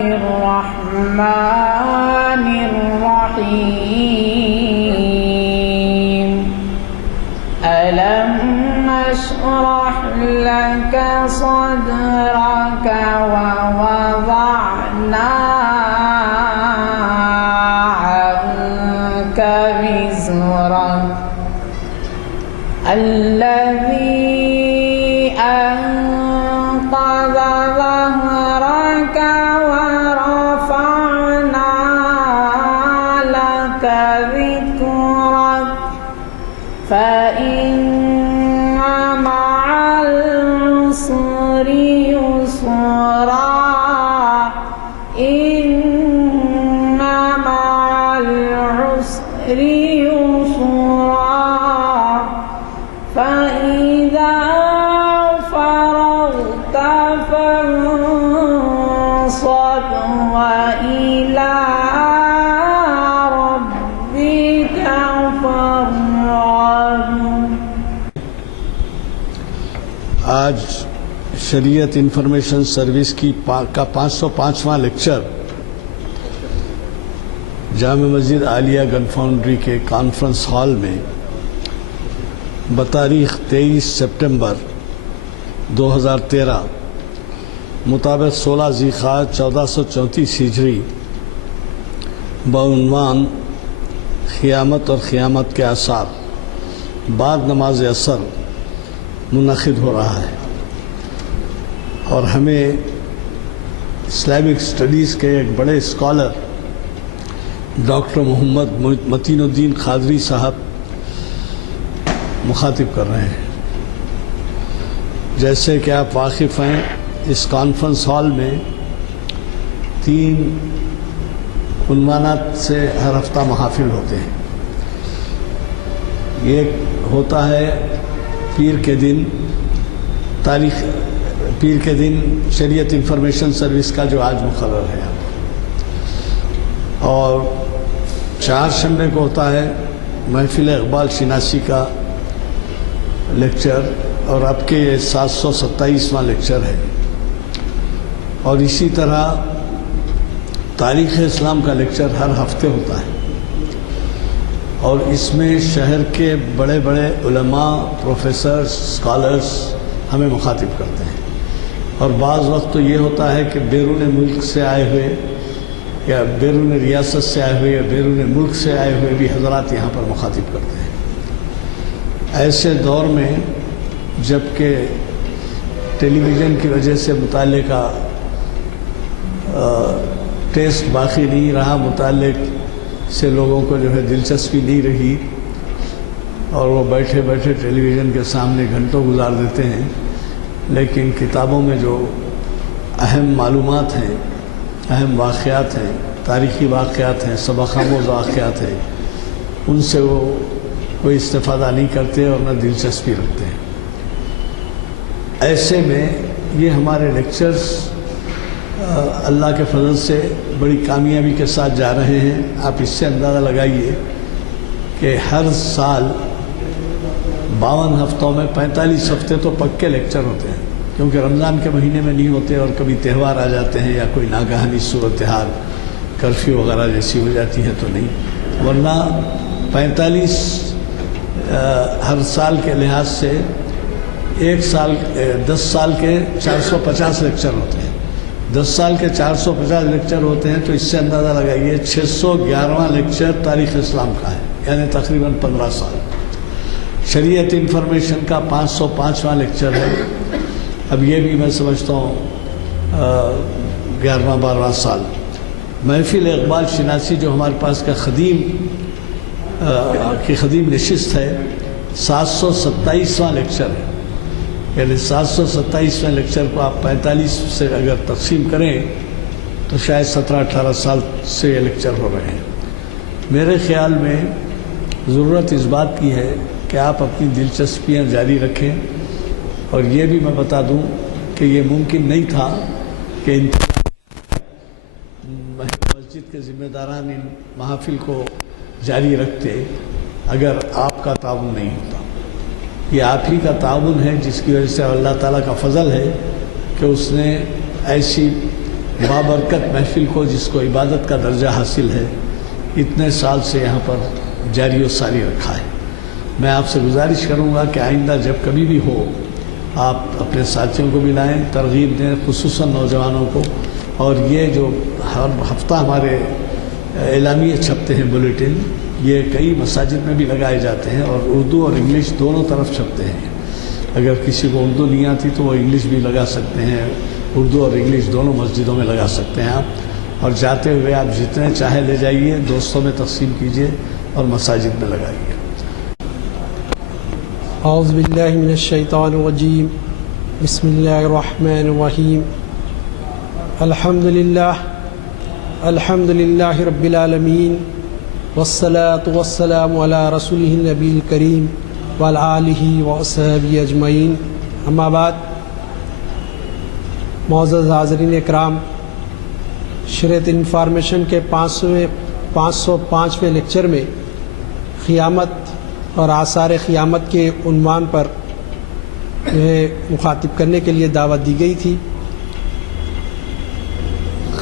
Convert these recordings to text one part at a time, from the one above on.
الرحمن الرحيم ألم نشرح لك صدرك ووضعنا عنك وزرك الذي أنقض ظهرك ورفعنا لك ذكرك فإن مع العسر يسرا إن مع العسر يسرا فإذا فرغت فانصب وإلى ربك فارغب۔ آج شریعت انفارمیشن سروس کا 505واں لیکچر جامع مسجد عالیہ گن فاؤنڈری کے کانفرنس ہال میں بتاریخ 23 سپٹمبر 2013 مطابق 16 ذی القعدہ 1434 ہجری بعنوان قیامت اور قیامت کے آثار بعد نماز عصر منعقد ہو رہا ہے، اور ہمیں اسلامک اسٹڈیز کے ایک بڑے اسکالر ڈاکٹر محمد متین الدین قادری صاحب مخاطب کر رہے ہیں۔ جیسے کہ آپ واقف ہیں، اس کانفرنس ہال میں 3 عنوانات سے ہر ہفتہ محافل ہوتے ہیں۔ یہ ہوتا ہے پیر کے دن شریعت انفارمیشن سروس کا جو آج مقرر ہے، اور 4 شنبے کو ہوتا ہے محفل اقبال شناسی کا لیکچر، اور اب کے 727واں لیکچر ہے، اور اسی طرح تاریخ اسلام کا لیکچر ہر ہفتے ہوتا ہے، اور اس میں شہر کے بڑے بڑے علماء، پروفیسرز، اسکالرز ہمیں مخاطب کرتے ہیں، اور بعض وقت تو یہ ہوتا ہے کہ بیرون ملک سے آئے ہوئے یا بیرون ریاست سے آئے ہوئے یا بیرون ملک سے آئے ہوئے بھی حضرات یہاں پر مخاطب کرتے ہیں۔ ایسے دور میں جب کہ ٹیلی ویژن کی وجہ سے مطالعے کا ٹیسٹ باقی نہیں رہا، مطالعے سے لوگوں کو جو ہے دلچسپی نہیں رہی، اور وہ بیٹھے بیٹھے ٹیلی ویژن کے سامنے گھنٹوں گزار دیتے ہیں، لیکن کتابوں میں جو اہم معلومات ہیں، اہم واقعات ہیں، تاریخی واقعات ہیں، سبق آموز واقعات ہیں، ان سے وہ کوئی استفادہ نہیں کرتے اور نہ دلچسپی رکھتے ہیں۔ ایسے میں یہ ہمارے لیکچرز اللہ کے فضل سے بڑی کامیابی کے ساتھ جا رہے ہیں۔ آپ اس سے اندازہ لگائیے کہ ہر سال 52 ہفتوں میں 45 ہفتے تو پکے لیکچر ہوتے ہیں، کیونکہ رمضان کے مہینے میں نہیں ہوتے اور کبھی تہوار آ جاتے ہیں یا کوئی ناگہانی صورتحال کرفیو وغیرہ جیسی ہو جاتی ہے تو نہیں، ورنہ 45 ہر سال کے لحاظ سے 10 سال کے 450 لیکچر ہوتے ہیں۔ 10 سال کے 450 لیکچر ہوتے ہیں تو اس سے اندازہ لگائیے 611واں لیکچر تاریخ اسلام کا ہے، یعنی تقریباً 15 سال۔ شریعت انفارمیشن کا 505واں لیکچر ہے، اب یہ بھی میں سمجھتا ہوں 11واں 12واں سال۔ محفل اقبال شناسی جو ہمارے پاس کا قدیم نشست ہے، 727واں لیکچر ہے، یعنی 727ویں لیکچر کو آپ 45 سے اگر تقسیم کریں تو شاید 17-18 سال سے یہ لیکچر ہو رہے ہیں۔ میرے خیال میں ضرورت اس بات کی ہے کہ آپ اپنی دلچسپیاں جاری رکھیں، اور یہ بھی میں بتا دوں کہ یہ ممکن نہیں تھا کہ مسجد کے ذمہ داران ان محافل کو جاری رکھتے اگر آپ کا تعاون نہیں ہوتا۔ یہ آپ ہی کا تعاون ہے جس کی وجہ سے اللہ تعالیٰ کا فضل ہے کہ اس نے ایسی بابرکت محفل کو، جس کو عبادت کا درجہ حاصل ہے، اتنے سال سے یہاں پر جاری و ساری رکھا ہے۔ میں آپ سے گزارش کروں گا کہ آئندہ جب کبھی بھی ہو آپ اپنے ساتھیوں کو بھی لائیں، ترغیب دیں، خصوصاً نوجوانوں کو۔ اور یہ جو ہر ہفتہ ہمارے اعلامیے چھپتے ہیں، بلیٹن، یہ کئی مساجد میں بھی لگائے جاتے ہیں، اور اردو اور انگلش دونوں طرف چھپتے ہیں۔ اگر کسی کو اردو نہیں آتی تو وہ انگلش بھی لگا سکتے ہیں، اردو اور انگلش دونوں مسجدوں میں لگا سکتے ہیں آپ۔ اور جاتے ہوئے آپ جتنے چاہے لے جائیے، دوستوں میں تقسیم کیجیے اور مساجد میں لگائیے۔ اعوذ باللہ من الشیطان الرجیم، بسم اللہ الرحمن الرحیم، الحمد للہ رب العالمین، والصلاة والسلام علی رسولہ النبی الکریم وعلی آلہ وصحبہ اجمعین، اما بعد۔ معزز حاضرین اکرام، شریعت انفارمیشن کے 505ویں لیکچر میں قیامت اور آثار قیامت کے عنوان پر جو ہے مخاطب کرنے کے لیے دعوت دی گئی تھی۔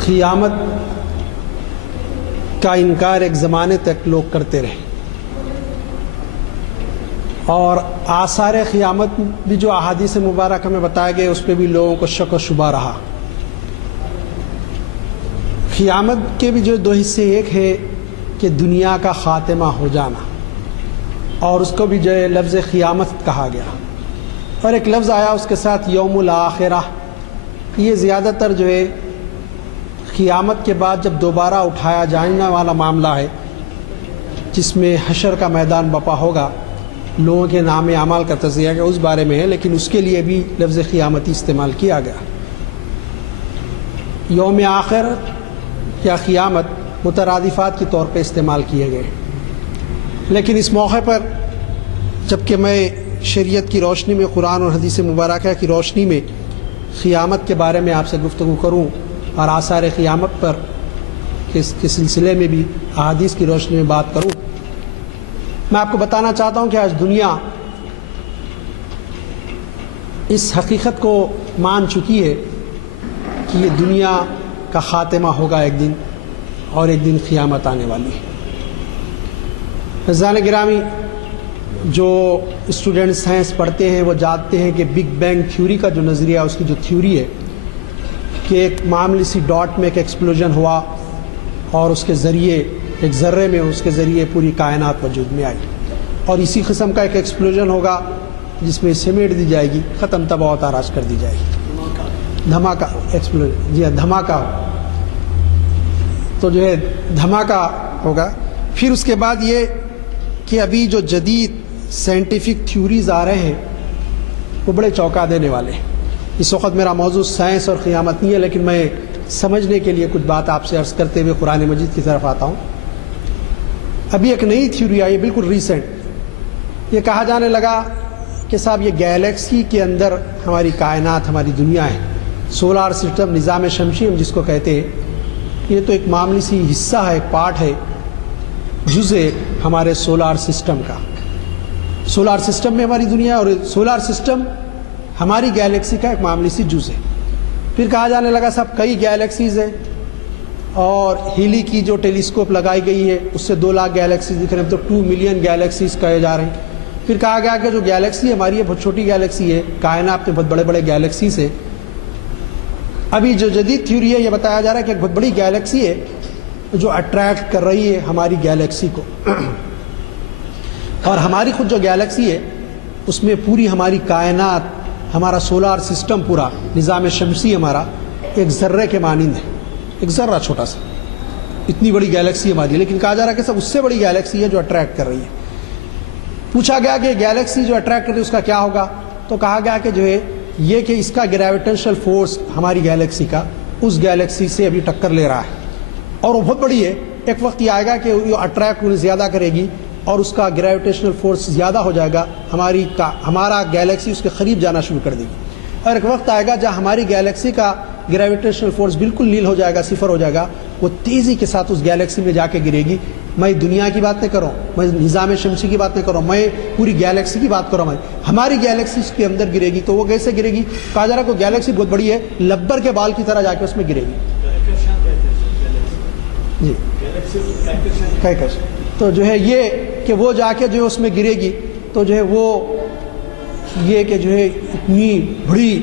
قیامت کا انکار ایک زمانے تک لوگ کرتے رہے، اور آثار قیامت بھی جو احادیث مبارکہ میں بتائے گئے اس پہ بھی لوگوں کو شک و شبہ رہا۔ قیامت کے بھی جو دو حصے، ایک ہے کہ دنیا کا خاتمہ ہو جانا، اور اس کو بھی جو ہے لفظ قیامت کہا گیا، اور ایک لفظ آیا اس کے ساتھ یوم الآخرہ۔ یہ زیادہ تر جو ہے قیامت کے بعد جب دوبارہ اٹھایا جانے والا معاملہ ہے، جس میں حشر کا میدان بپا ہوگا، لوگوں کے نام اعمال کا تجزیہ گیا، اس بارے میں ہے، لیکن اس کے لیے بھی لفظ قیامتی استعمال کیا گیا۔ یوم آخر یا قیامت مترادفات کے طور پہ استعمال کیے گئے، لیکن اس موقع پر جبکہ میں شریعت کی روشنی میں، قرآن اور حدیث مبارکہ کی روشنی میں قیامت کے بارے میں آپ سے گفتگو کروں، اور آثار قیامت پر کے سلسلے میں بھی احادیث کی روشنی میں بات کروں، میں آپ کو بتانا چاہتا ہوں کہ آج دنیا اس حقیقت کو مان چکی ہے کہ یہ دنیا کا خاتمہ ہوگا ایک دن، اور ایک دن قیامت آنے والی ہے۔ عزیزان گرامی، جو اسٹوڈنٹ سائنس پڑھتے ہیں وہ جانتے ہیں کہ بگ بینگ تھیوری کا جو نظریہ، اس کی جو تھیوری ہے کہ ایک معمولی سی ڈاٹ میں ایک ایکسپلوژن ہوا، اور اس کے ذریعے ایک ذرے میں اس کے ذریعے پوری کائنات وجود میں آئی، اور اسی قسم کا ایک ایکسپلوژن ہوگا جس میں سمیٹ دی جائے گی، ختم تباہ و تاراج کر دی جائے گی۔ دھماکہ ایکسپلوژن، جی ہاں، دھماکہ، تو جو ہے دھماکہ ہوگا۔ پھر اس کے بعد یہ کہ ابھی جو جدید سائنٹیفک تھیوریز آ رہے ہیں وہ بڑے چونکا دینے والے ہیں۔ اس وقت میرا موضوع سائنس اور قیامت نہیں ہے، لیکن میں سمجھنے کے لیے کچھ بات آپ سے عرض کرتے ہوئے قرآن مجید کی طرف آتا ہوں۔ ابھی ایک نئی تھیوری آئی، بالکل ریسنٹ، یہ کہا جانے لگا کہ صاحب یہ گیلیکسی کے اندر ہماری کائنات، ہماری دنیا ہے، سولار سسٹم، نظام شمسی ہم جس کو کہتے ہیں، یہ تو ایک معمولی سی حصہ ہے، ایک پارٹ ہے، جز ہے ہمارے سولار سسٹم کا۔ سولار سسٹم میں ہماری دنیا ہے، اور سولار سسٹم ہماری گیلیکسی کا ایک معمولی سی جز ہے۔ پھر کہا جانے لگا صاحب کئی گیلیکسیز ہیں، اور ہیلی کی جو ٹیلیسکوپ لگائی گئی ہے اس سے 2 لاکھ گیلیکسیز دکھ رہے ہیں، تو 2 ملین گیلیکسیز کہے جا رہے ہیں۔ پھر کہا گیا کہ جو گیلیکسی ہماری ہے بہت چھوٹی گیلیکسی ہے، کائنات میں بہت بڑے بڑے گیلیکسیز ہیں۔ ابھی جو جدید تھیوری ہے یہ بتایا جا رہا ہے کہ ایک بہت بڑی گیلیکسی ہے جو اٹریکٹ کر رہی ہے ہماری گیلیکسی کو، اور ہماری خود جو گیلیکسی ہے اس میں پوری ہماری کائنات، ہمارا سولار سسٹم، پورا نظام شمسی ہمارا ایک ذرے کے مانند ہے، ایک ذرہ چھوٹا سا، اتنی بڑی گیلیکسی ہماری ہے۔ لیکن کہا جا رہا ہے کہ سب اس سے بڑی گیلیکسی ہے جو اٹریکٹ کر رہی ہے۔ پوچھا گیا کہ گیلیکسی جو اٹریکٹ کر رہی ہے اس کا کیا ہوگا، تو کہا گیا کہ جو ہے یہ کہ اس کا گریویٹیشنل فورس ہماری گیلیکسی کا اس گیلیکسی سے ابھی ٹکر لے رہا ہے، اور وہ بہت بڑی ہے۔ ایک وقت یہ آئے گا کہ وہ اٹریکٹ انہیں زیادہ کرے گی، اور اس کا گریویٹیشنل فورس زیادہ ہو جائے گا، ہمارا گیلیکسی اس کے قریب جانا شروع کر دے گی، اور ایک وقت آئے گا جہاں ہماری گیلیکسی کا گریویٹیشنل فورس بالکل نیل ہو جائے گا، صفر ہو جائے گا، وہ تیزی کے ساتھ اس گیلیکسی میں جا کے گرے گی۔ میں دنیا کی بات نہیں کر رہا ہوں، میں نظام شمسی کی بات نہیں کر رہا ہوں، میں پوری گیلیکسی کی بات کر رہا ہوں۔ ہماری گیلیکسی اس کے اندر گرے گی، تو وہ کیسے گرے گی؟ کہا جا رہا ہے کہ گیلیکسی بہت بڑی ہے، لبر کے بال کی طرح جا کے اس میں گرے گی، جی کہکش، تو جو ہے یہ کہ وہ جا کے جو ہے اس میں گرے گی تو جو ہے وہ یہ کہ جو ہے اتنی بڑی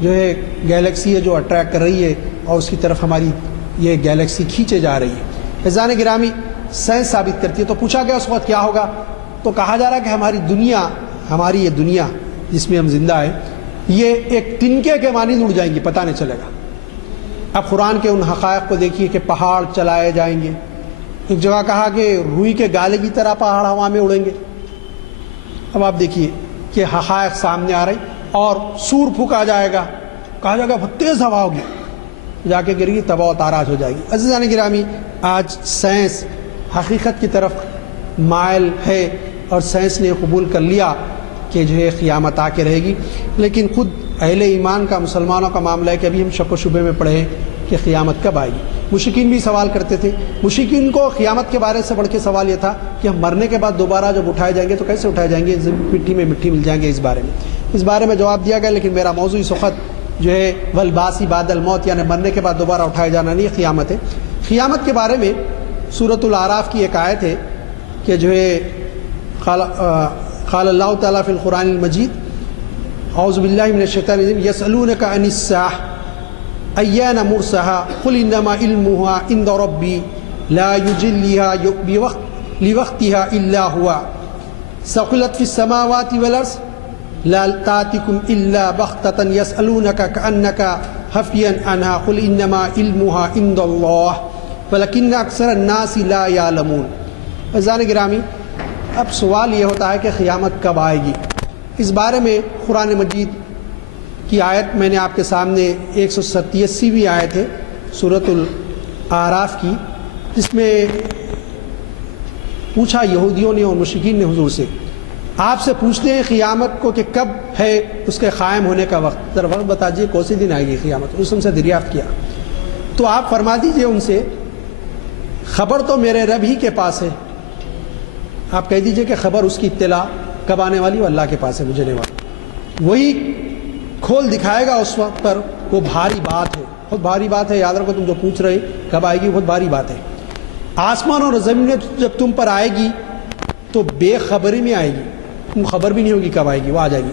جو ہے گیلیکسی ہے جو اٹریکٹ کر رہی ہے اور اس کی طرف ہماری یہ گیلیکسی کھینچے جا رہی ہے۔ عزیزان گرامی، سائنس ثابت کرتی ہے۔ تو پوچھا گیا اس وقت کیا ہوگا، تو کہا جا رہا ہے کہ ہماری یہ دنیا جس میں ہم زندہ ہیں یہ ایک تنکے کے مانند اڑ جائیں گی، پتہ نہیں چلے گا۔ اب قرآن کے ان حقائق کو دیکھیے کہ پہاڑ چلائے جائیں گے، ایک جگہ کہا کہ روئی کے گالے کی طرح پہاڑ ہوا میں اڑیں گے۔ اب آپ دیکھیے کہ حقائق سامنے آ رہی، اور سور پھونکا جائے گا، کہا جائے گا بہت تیز ہوا ہوگی، جا کے گرے گی، تباہ و تاراج ہو جائے گی۔ عزیزان گرامی، آج سائنس حقیقت کی طرف مائل ہے اور سائنس نے قبول کر لیا کہ جو ہے قیامت آ کے رہے گی، لیکن خود اہل ایمان کا، مسلمانوں کا معاملہ ہے کہ ابھی ہم شک و شبے میں پڑے ہیں کہ قیامت کب آئے گی۔ مشرکین بھی سوال کرتے تھے، مشرکین کو قیامت کے بارے سے بڑھ کے سوال یہ تھا کہ ہم مرنے کے بعد دوبارہ جب اٹھائے جائیں گے تو کیسے اٹھائے جائیں گے، مٹی میں مٹی مل جائیں گے۔ اس بارے میں جواب دیا گیا، لیکن میرا موضوع اس وقت جو ہے والباسی بعد الموت، یعنی مرنے کے بعد دوبارہ اٹھائے جانا نہیں، قیامت ہے۔ قیامت کے بارے میں سورۃ الاعراف کی ایک آیت ہے کہ جو ہے قال اللہ تعالیٰ فی القرآن المجید، اعوذ باللہ من الشیطان الرجیم، یسألونک عن الساعة ایان مرساها قل انما علمها عند ربی لا یجلیها لوقتها الا هو ثقلت فی السماوات والارض لا تأتیکم الا بغتة یسألونک کأنک حفی عنها قل انما علمها عند اللہ ولکن اکثر الناس لا یعلمون۔ عزیزان گرامی، اب سوال یہ ہوتا ہے کہ قیامت کب آئے گی۔ اس بارے میں قرآن مجید کی آیت میں نے آپ کے سامنے 187ویں آیت ہے سورۃ الاعراف کی، جس میں پوچھا یہودیوں نے اور مشرکین نے حضور سے، آپ سے پوچھتے ہیں قیامت کو کہ کب ہے اس کے قائم ہونے کا وقت، ذرا وقت بتا دیجیے کون سے دن آئے گی قیامت۔ اس سے دریافت کیا تو آپ فرما دیجئے ان سے، خبر تو میرے رب ہی کے پاس ہے۔ آپ کہہ دیجئے کہ خبر اس کی اطلاع کب آنے والی وہ اللہ کے پاس ہے، مجھے نہیں معلوم، وہی کھول دکھائے گا اس وقت پر۔ وہ بھاری بات ہے، بہت بھاری بات ہے، یاد رکھو تم جو پوچھ رہے کب آئے گی، بہت بھاری بات ہے۔ آسمان اور زمین میں جب تم پر آئے گی تو بے خبری میں آئے گی، تم خبر بھی نہیں ہوگی کب آئے گی، وہ آ جائے گی۔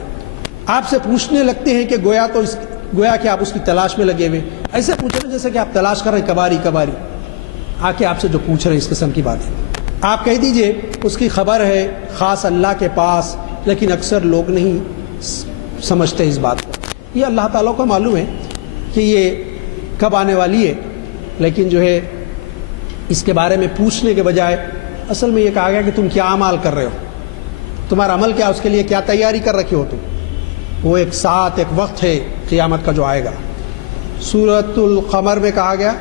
آپ سے پوچھنے لگتے ہیں کہ گویا کہ آپ اس کی تلاش میں لگے ہوئے، ایسے پوچھ رہے جیسے کہ آپ تلاش کر رہے ہیں کباری آ کے آپ سے جو پوچھ رہے ہیں اس قسم کی بات ہے۔ آپ کہہ دیجئے اس کی خبر ہے خاص اللہ کے پاس، لیکن اکثر لوگ نہیں سمجھتے اس بات کو۔ یہ اللہ تعالیٰ کو معلوم ہے کہ یہ کب آنے والی ہے، لیکن جو ہے اس کے بارے میں پوچھنے کے بجائے اصل میں یہ کہا گیا کہ تم کیا اعمال کر رہے ہو، تمہارا عمل کیا، اس کے لیے کیا تیاری کر رکھی ہو تم۔ وہ ایک ساتھ ایک وقت ہے قیامت کا جو آئے گا۔ سورۃ القمر میں کہا گیا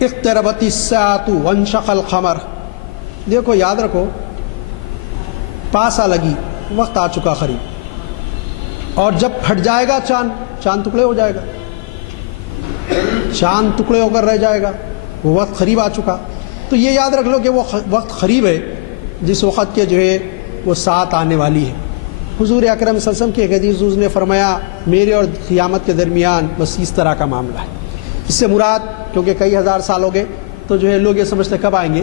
اقتربت الساعة وانشق القمر، دیکھو یاد رکھو پاس آ لگی، وقت آ چکا قریب، اور جب پھٹ جائے گا چاند ٹکڑے ہو جائے گا، چاند ٹکڑے ہو کر رہ جائے گا، وہ وقت قریب آ چکا۔ تو یہ یاد رکھ لو کہ وہ وقت قریب ہے جس وقت کے جو ہے وہ ساتھ آنے والی ہے۔ حضور اکرم صلی اللہ علیہ وسلم کی ایک حدیث حضور نے فرمایا میرے اور قیامت کے درمیان بس اس طرح کا معاملہ ہے۔ اس سے مراد کیونکہ کئی ہزار سال ہو گئے تو جو ہے لوگ یہ سمجھتے کب آئیں گے،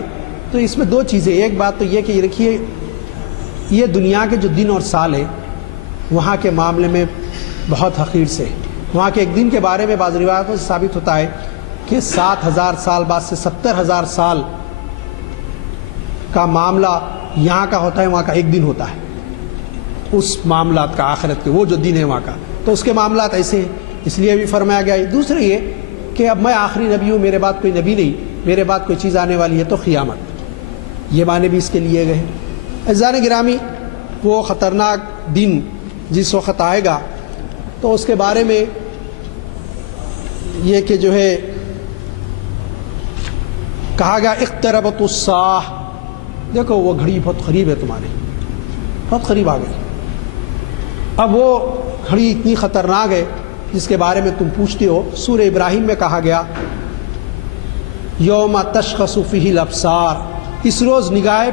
تو اس میں دو چیزیں، ایک بات تو یہ کہ یہ رکھیے یہ دنیا کے جو دن اور سال ہے وہاں کے معاملے میں بہت حقیر سے، وہاں کے ایک دن کے بارے میں بعض روایتوں سے ثابت ہوتا ہے کہ 7,000 سال بعد سے 70,000 سال کا معاملہ یہاں کا ہوتا ہے، وہاں کا ایک دن ہوتا ہے، اس معاملات کا آخرت کے وہ جو دن ہے وہاں کا، تو اس کے معاملات ایسے ہیں، اس لیے بھی فرمایا گیا ہے۔ دوسرے یہ کہ اب میں آخری نبی ہوں، میرے بعد کوئی نبی نہیں، میرے بعد کوئی چیز آنے والی ہے تو قیامت، یہ معنی بھی اس کے لیے گئے۔ عزیزان گرامی، وہ خطرناک دن جس وقت آئے گا تو اس کے بارے میں یہ کہ جو ہے کہا گیا اقتربت الساعہ، دیکھو وہ گھڑی بہت قریب ہے، تمہارے بہت قریب آ گئی۔ اب وہ گھڑی اتنی خطرناک ہے جس کے بارے میں تم پوچھتے ہو۔ سورہ ابراہیم میں کہا گیا یوم تشخص فیہ الابصار، اس روز نگاہیں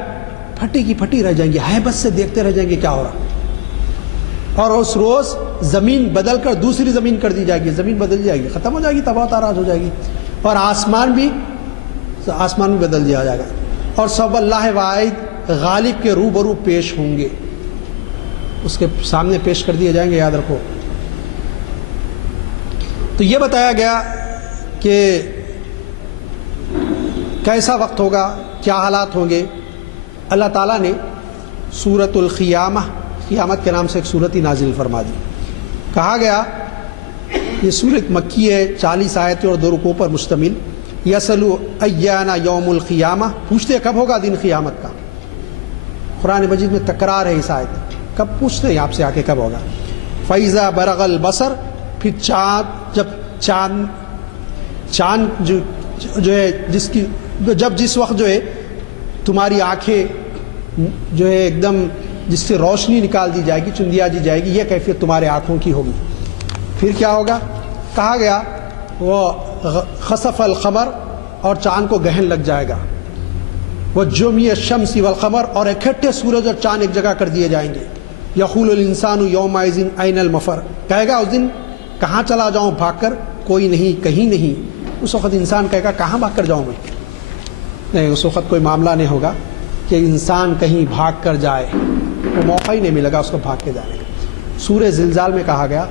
پھٹی کی پھٹی رہ جائیں گی، ہیبت سے دیکھتے رہ جائیں گے کیا ہو رہا، اور اس روز زمین بدل کر دوسری زمین کر دی جائے گی، زمین بدل جائے گی، ختم ہو جائے گی، تباہ و تاراج ہو جائے گی، اور آسمان بھی آسمان میں بدل دیا جائے گا، اور سب اللہ واحد غالب کے روبرو پیش ہوں گے، اس کے سامنے پیش کر دیے جائیں گے. یاد رکھو. تو یہ بتایا گیا کہ کیسا وقت ہوگا، کیا حالات ہوں گے. اللہ تعالیٰ نے سورۃ القیامہ، قیامت کے نام سے ایک سورت ہی نازل فرما دی. کہا گیا یہ سورت مکی ہے، 40 آیتیں اور 2 رکوع پر مشتمل. یسلو ایانا یوم القیامہ، پوچھتے کب ہوگا دن قیامت کا. قرآن مجید میں تکرار ہے اس آیت، کب پوچھتے ہیں آپ سے آ کے کب ہوگا. فیضا برغ البصر، پھر چاند، جب چاند جو ہے جس وقت جو ہے تمہاری آنکھیں جو ہے ایک دم جس سے روشنی نکال دی جائے گی، چندیا دی جائے گی، یہ کیفیت تمہارے آنکھوں کی ہوگی. پھر کیا ہوگا؟ کہا گیا وہ خسف القمر، اور چاند کو گہن لگ جائے گا. وہ جمی الشمس والقمر، اور اکٹھے سورج اور چاند ایک جگہ کر دیے جائیں گے. یقول الانسان یومئذ این المفر، کہے گا اس دن کہاں چلا جاؤں بھاگ کر، کوئی نہیں، کہیں نہیں. اس وقت انسان کہے گا کہاں بھاگ کر جاؤں میں. نہیں، اس وقت کوئی معاملہ نہیں ہوگا کہ انسان کہیں بھاگ کر جائے، وہ موقع ہی نہیں ملے گا اس کو بھاگ کے جانے کا. سورہ زلزال میں کہا گیا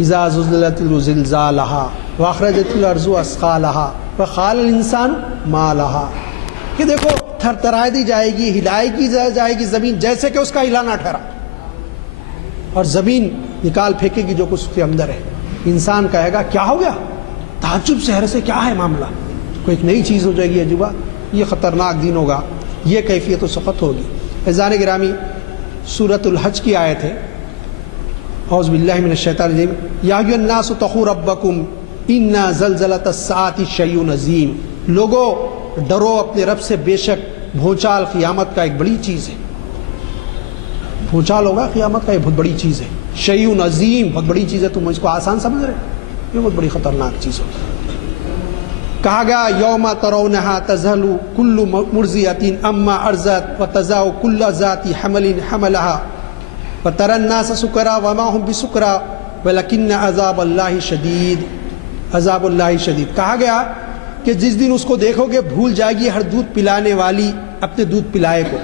اذا زلزلت الارض زلزالہا واخرجت الارض اثقالہا وقال الانسان ما لہا، کہ دیکھو تھر تھرائے دی جائے گی، ہلائے کی جائے گی زمین جیسے کہ اس کا ہلانا ٹھہرا، اور زمین نکال پھینکے گی جو کچھ اس کے اندر ہے. انسان کہے گا کیا ہو گیا، تعجب سے سے کیا ہے معاملہ، کوئی ایک نئی چیز ہو جائے گی عجوبہ. یہ خطرناک دن ہوگا، یہ کیفیت و سخت ہوگی. عزیزان گرامی، سورۃ الحج کی آیت ہے، اعوذ باللہ من الشیطان الرجیم، یا ایھا الناس اتقوا ربکم ان زلزلۃ الساعۃ شیء عظیم. لوگو ڈرو اپنے رب سے، بے شک بھونچال قیامت کا ایک بڑی چیز ہے. بھونچال ہوگا قیامت کا، یہ بہت بڑی چیز ہے. شیء عظیم، بہت بڑی چیز ہے. تم اس کو آسان سمجھ رہے، یہ بہت بڑی خطرناک چیز ہوگی. کہا گیا یوم ترونہا تذہل کل مرضیۃ عما ارضعت وتضع کل ذات حمل حملہا وتری الناس سکریٰ وما ہم بسکریٰ ولکن عذاب اللہ شدید. عذاب اللہ شدید. کہا گیا کہ جس دن اس کو دیکھو گے بھول جائے گی ہر دودھ پلانے والی اپنے دودھ پلائے کو.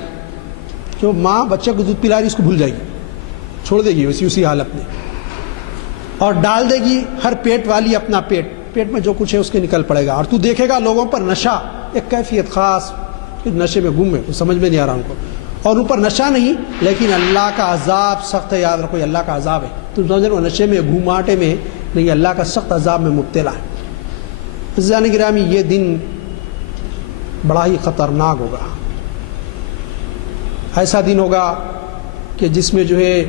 جو ماں بچے کو دودھ پلا رہی اس کو بھول جائے گی، چھوڑ دے گی اسی حالت میں، اور ڈال دے گی ہر پیٹ والی اپنا پیٹ میں جو کچھ ہے اس کے نکل پڑے گا. اور تو دیکھے گا لوگوں پر نشہ، ایک کیفیت خاص، نشے میں گم ہے، کچھ سمجھ میں نہیں آ رہا ان کو، اور اوپر نشہ نہیں لیکن اللہ کا عذاب سخت ہے. یاد رکھو یہ اللہ کا عذاب ہے. تم سمجھ رہے ہو نشے میں، گھوماٹے میں نہیں، اللہ کا سخت عذاب میں مبتلا ہے. عزیزان گرامی، یہ دن بڑا ہی خطرناک ہوگا. ایسا دن ہوگا کہ جس میں جو ہے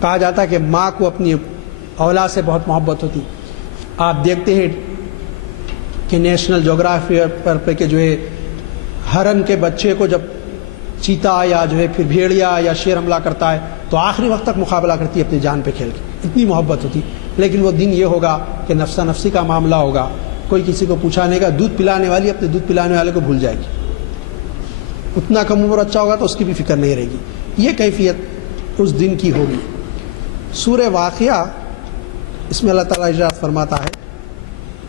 کہا جاتا ہے کہ ماں کو اپنی اولاد سے بہت محبت ہوتی. آپ دیکھتے ہیں کہ نیشنل جغرافی پر کہ جو ہے ہرن کے بچے کو جب چیتا یا جو ہے پھر بھیڑیا یا شیر حملہ کرتا ہے تو آخری وقت تک مقابلہ کرتی ہے اپنی جان پہ کھیل کے، اتنی محبت ہوتی. لیکن وہ دن یہ ہوگا کہ نفسا نفسی کا معاملہ ہوگا. کوئی کسی کو پوچھا نہیں گا. دودھ پلانے والی اپنے دودھ پلانے والے کو بھول جائے گی. اتنا کم عمر اچھا ہوگا تو اس کی بھی فکر نہیں رہے گی. یہ کیفیت اس دن کی ہوگی. سورہ واقعہ، اس میں اللہ تعالیٰ ارشاد فرماتا ہے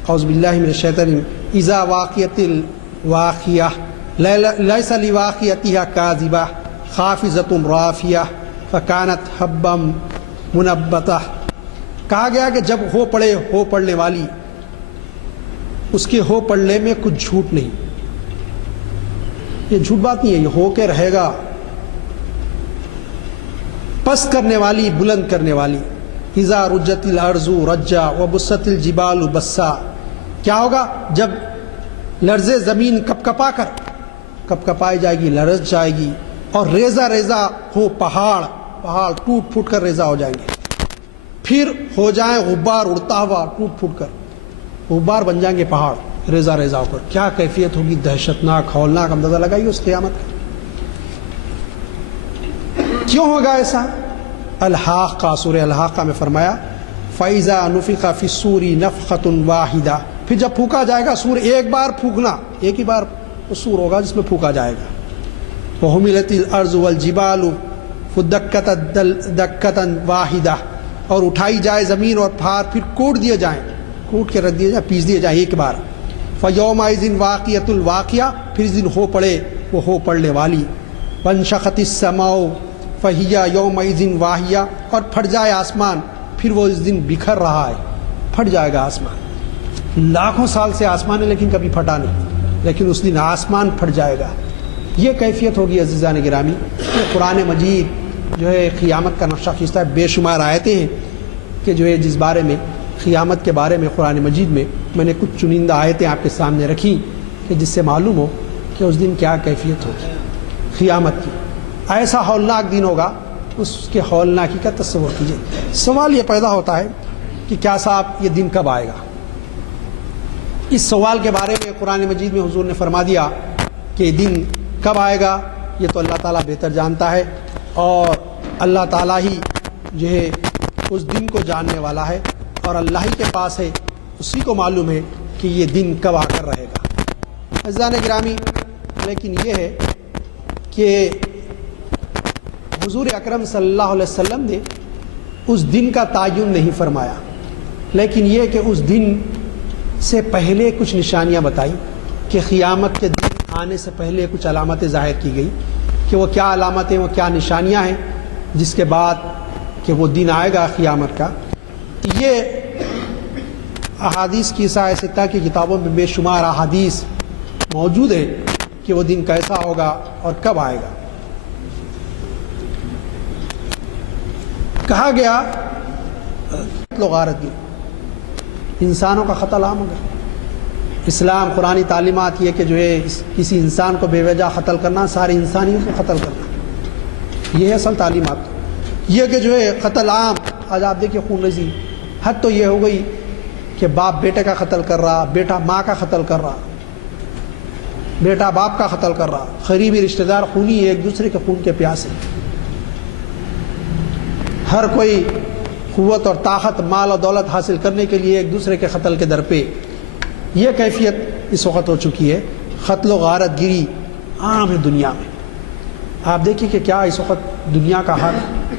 اعوذ باللہ من الشیطان الرجیم، اذا واقعت الواقعہ لیس لواقعتها کاذبہ خافضۃ رافعہ فکانت حبا منبتہ. کہا گیا کہ جب ہو پڑنے والی، اس کے ہو پڑنے میں کچھ جھوٹ نہیں. یہ جھوٹ بات نہیں ہے، یہ ہو کے رہے گا. پست کرنے والی، بلند کرنے والی. اذا رجت الارض رجا وبست الجبال بسا. کیا ہوگا جب لرزے زمین کپکپائی جائے گی، لرز جائے گی، اور ریزہ ریزہ ہو پہاڑ ٹوٹ پھوٹ کر ریزہ ہو جائیں گے. پھر ہو جائیں غبار اڑتا ہوا، ٹوٹ پھوٹ کر غبار بن جائیں گے پہاڑ ریزہ ریزہ ہو کر. کیا کیفیت ہوگی، دہشتناک، ہولناک. اندازہ لگائیے اس قیامت کا. کیوں ہوگا ایسا؟ الحاقہ، سورہ الحاقہ میں فرمایا فَإِذَا نُفِخَ فِي الصُّورِ نَفْخَةٌ وَاحِدَةٌ. پھر جب پھونکا جائے گا سور، ایک بار پھونکنا، ایک ہی بار سور ہوگا جس میں پھونکا جائے گا. وَحُمِلَتِ الْأَرْضُ وَالْجِبَالُ فَدُّكَّتْ دَكَّةً وَاحِدَةً. اور اٹھائی جائے زمین اور پہاڑ پھر کوٹ دیے جائیں، کوٹ کے رکھ دیے جائیں، پیس دیے جائیں ایک بار. فَيَوْمَئِذٍ وَاقِعَةُ الْوَاقِعَہ، پھر اس دن ہو پڑے وہ ہو پڑنے والی، وَانشَقَّتِ السَّمَاءُ فَهِيَ يَوْمَئِذٍ وَاهِيَةٌ، اور پھٹ جائے آسمان، پھر وہ اس دن بکھر رہا ہے، پھٹ جائے گا آسمان۔ لاکھوں سال سے آسمان ہے لیکن کبھی پھٹا نہیں، لیکن اس دن آسمان پھٹ جائے گا۔ یہ کیفیت ہوگی عزیزان گرامی۔ قرآن مجید جو ہے قیامت کا نقشہ کھینچتا ہے، بے شمار آیتیں ہیں کہ جو ہے جس بارے میں قیامت کے بارے میں قرآن مجید میں نے کچھ چنندہ آیتیں آپ کے سامنے رکھیں کہ جس سے معلوم ہو کہ اس دن کیا کیفیت ہوگی قیامت کی۔ ایسا ہولناک دن ہوگا، اس کے ہولناکی کا تصور کیجیے۔ سوال یہ پیدا ہوتا ہے کہ کیا صاحب یہ دن کب آئے گا؟ اس سوال کے بارے میں قرآن مجید میں حضور نے فرما دیا کہ یہ دن کب آئے گا یہ تو اللہ تعالیٰ بہتر جانتا ہے، اور اللہ تعالیٰ ہی جو ہے اس دن کو جاننے والا ہے، اور اللہ ہی کے پاس ہے، اسی کو معلوم ہے کہ یہ دن کب آ کر رہے گا۔ عزیزان گرامی، لیکن یہ ہے کہ حضور اکرم صلی اللہ علیہ وسلم نے اس دن کا تعین نہیں فرمایا، لیکن یہ کہ اس دن سے پہلے کچھ نشانیاں بتائی کہ قیامت کے دن آنے سے پہلے کچھ علامتیں ظاہر کی گئی کہ وہ کیا علامتیں، وہ کیا نشانیاں ہیں جس کے بعد کہ وہ دن آئے گا قیامت کا۔ یہ احادیث کی ستہ کی کتابوں میں بے شمار احادیث موجود ہیں کہ وہ دن کیسا ہوگا اور کب آئے گا۔ کہا گیا غارت گری، انسانوں کا قتل عام ہوگا۔ اسلام قرآنی تعلیمات یہ کہ جو ہے کسی انسان کو بے وجہ قتل کرنا، سارے انسانیت کو قتل کرنا، یہ ہے اصل تعلیمات۔ یہ کہ جو ہے قتل عام، آج آپ دیکھیے خون ریزی، حد تو یہ ہو گئی کہ باپ بیٹے کا قتل کر رہا، بیٹا ماں کا قتل کر رہا، بیٹا باپ کا قتل کر رہا، قریبی رشتہ دار خونی ایک دوسرے کے خون کے پیاسے، ہر کوئی قوت اور طاقت، مال اور دولت حاصل کرنے کے لیے ایک دوسرے کے قتل کے در پہ۔ یہ کیفیت اس وقت ہو چکی ہے، قتل و غارت گری عام ہے دنیا میں۔ آپ دیکھیے کہ کیا اس وقت دنیا کا حال ہے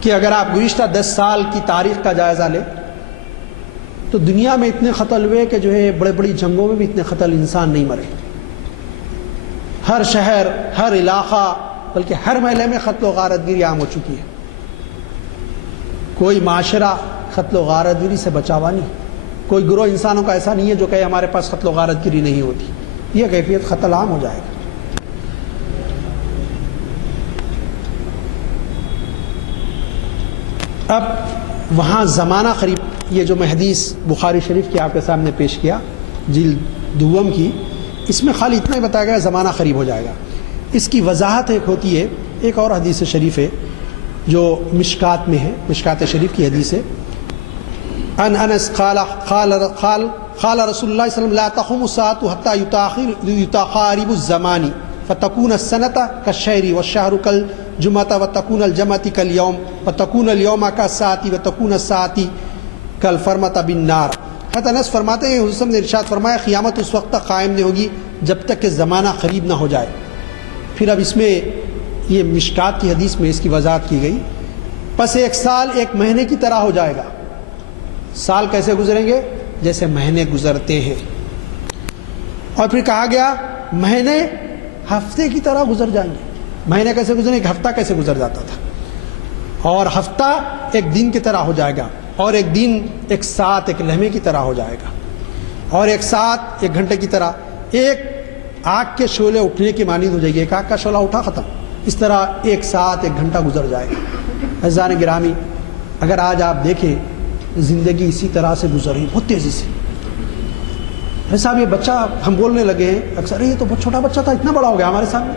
کہ اگر آپ گزشتہ 10 سال کی تاریخ کا جائزہ لیں تو دنیا میں اتنے قتل ہوئے کہ جو ہے بڑے بڑی جنگوں میں بھی اتنے قتل انسان نہیں مرے۔ ہر شہر، ہر علاقہ، بلکہ ہر محلے میں قتل و غارت گری عام ہو چکی ہے۔ کوئی معاشرہ قتل و غارت گری سے بچا ہوا نہیں، کوئی گروہ انسانوں کا ایسا نہیں ہے جو کہ ہمارے پاس قتل و غارت گری نہیں ہوتی۔ یہ کیفیت قتل عام ہو جائے گا۔ اب وہاں زمانہ قریب، یہ جو میں حدیث بخاری شریف کی آپ کے سامنے پیش کیا جلد دوم کی، اس میں خالی اتنا ہی بتایا گیا زمانہ قریب ہو جائے گا۔ اس کی وضاحت ایک ہوتی ہے، ایک اور حدیث شریف ہے جو مشکات میں ہے، مشکات شریف کی حدیث ہے۔ ان انس قال رسول اللہ صلی اللہ علیہ وسلم لا تقوم الساعة حتى يتقارب الزمان فتكون السنة كالشهر والشهر كالجمعة وتكون الجمعة كاليوم وتكون اليوم كالساعة وتكون الساعة كالفرمة بالنار۔ حضرت انس فرماتے ہیں حضور نے ارشاد فرمایا قیامت اس وقت تک قائم نہیں ہوگی جب تک کہ زمانہ قریب نہ ہو جائے۔ پھر اب اس میں یہ مشکات کی حدیث میں اس کی وضاحت کی گئی، پس ایک سال ایک مہینے کی طرح ہو جائے گا۔ سال کیسے گزریں گے؟ جیسے مہینے گزرتے ہیں۔ اور پھر کہا گیا مہینے ہفتے کی طرح گزر جائیں گے۔ مہینے کیسے گزریں؟ ایک ہفتہ کیسے گزر جاتا تھا، اور ہفتہ ایک دن کی طرح ہو جائے گا، اور ایک دن ایک ساتھ ایک لمحے کی طرح ہو جائے گا، اور ایک ساتھ ایک گھنٹے کی طرح، ایک آگ کے شعلے اٹھنے کی مانند ہو جائے گی۔ ایک آگ کا شعلہ اٹھا ختم، اس طرح ایک ساتھ ایک گھنٹہ گزر جائے گا۔ عزیزان گرامی، اگر آج آپ دیکھیں زندگی اسی طرح سے گزر رہی بہت تیزی سے۔ صاحب یہ بچہ ہم بولنے لگے ہیں اکثر، یہ تو بہت چھوٹا بچہ تھا، اتنا بڑا ہو گیا ہمارے سامنے۔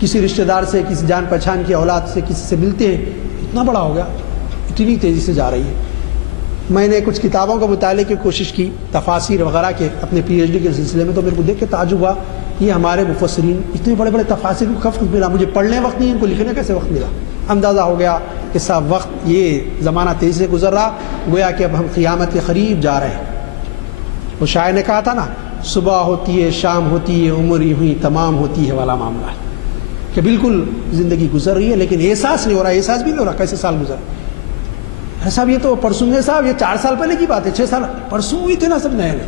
کسی رشتہ دار سے، کسی جان پہچان کی اولاد سے، کسی سے ملتے ہیں، اتنا بڑا ہو گیا، اتنی تیزی سے جا رہی ہے۔ میں نے کچھ کتابوں کا مطالعے کی کوشش کی، تفاسیر وغیرہ کے، اپنے پی ایچ ڈی کے سلسلے میں، تو میرے کو دیکھ کے تعجب ہوا، یہ ہمارے مفسرین اتنے بڑے بڑے تفاسیر کو کب ملا، مجھے پڑھنے وقت نہیں، ان کو لکھنے کیسے وقت ملا۔ اندازہ ہو گیا کہ صاحب وقت، یہ زمانہ تیزی سے گزر رہا، گویا کہ اب ہم قیامت کے قریب جا رہے ہیں۔ وہ شاعر نے کہا تھا نا، صبح ہوتی ہے، شام ہوتی ہے، عمر ہوئی تمام ہوتی ہے والا معاملہ ہے، کہ بالکل زندگی گزر رہی ہے لیکن احساس نہیں ہو رہا، احساس بھی نہیں ہو رہا کیسے سال گزر۔ صاحب یہ تو پرسوں ہے صاحب، یہ 4 سال پہلے کی بات ہے، 6 سال، پرسوں ہوئی تھے نا سب نئے نئے۔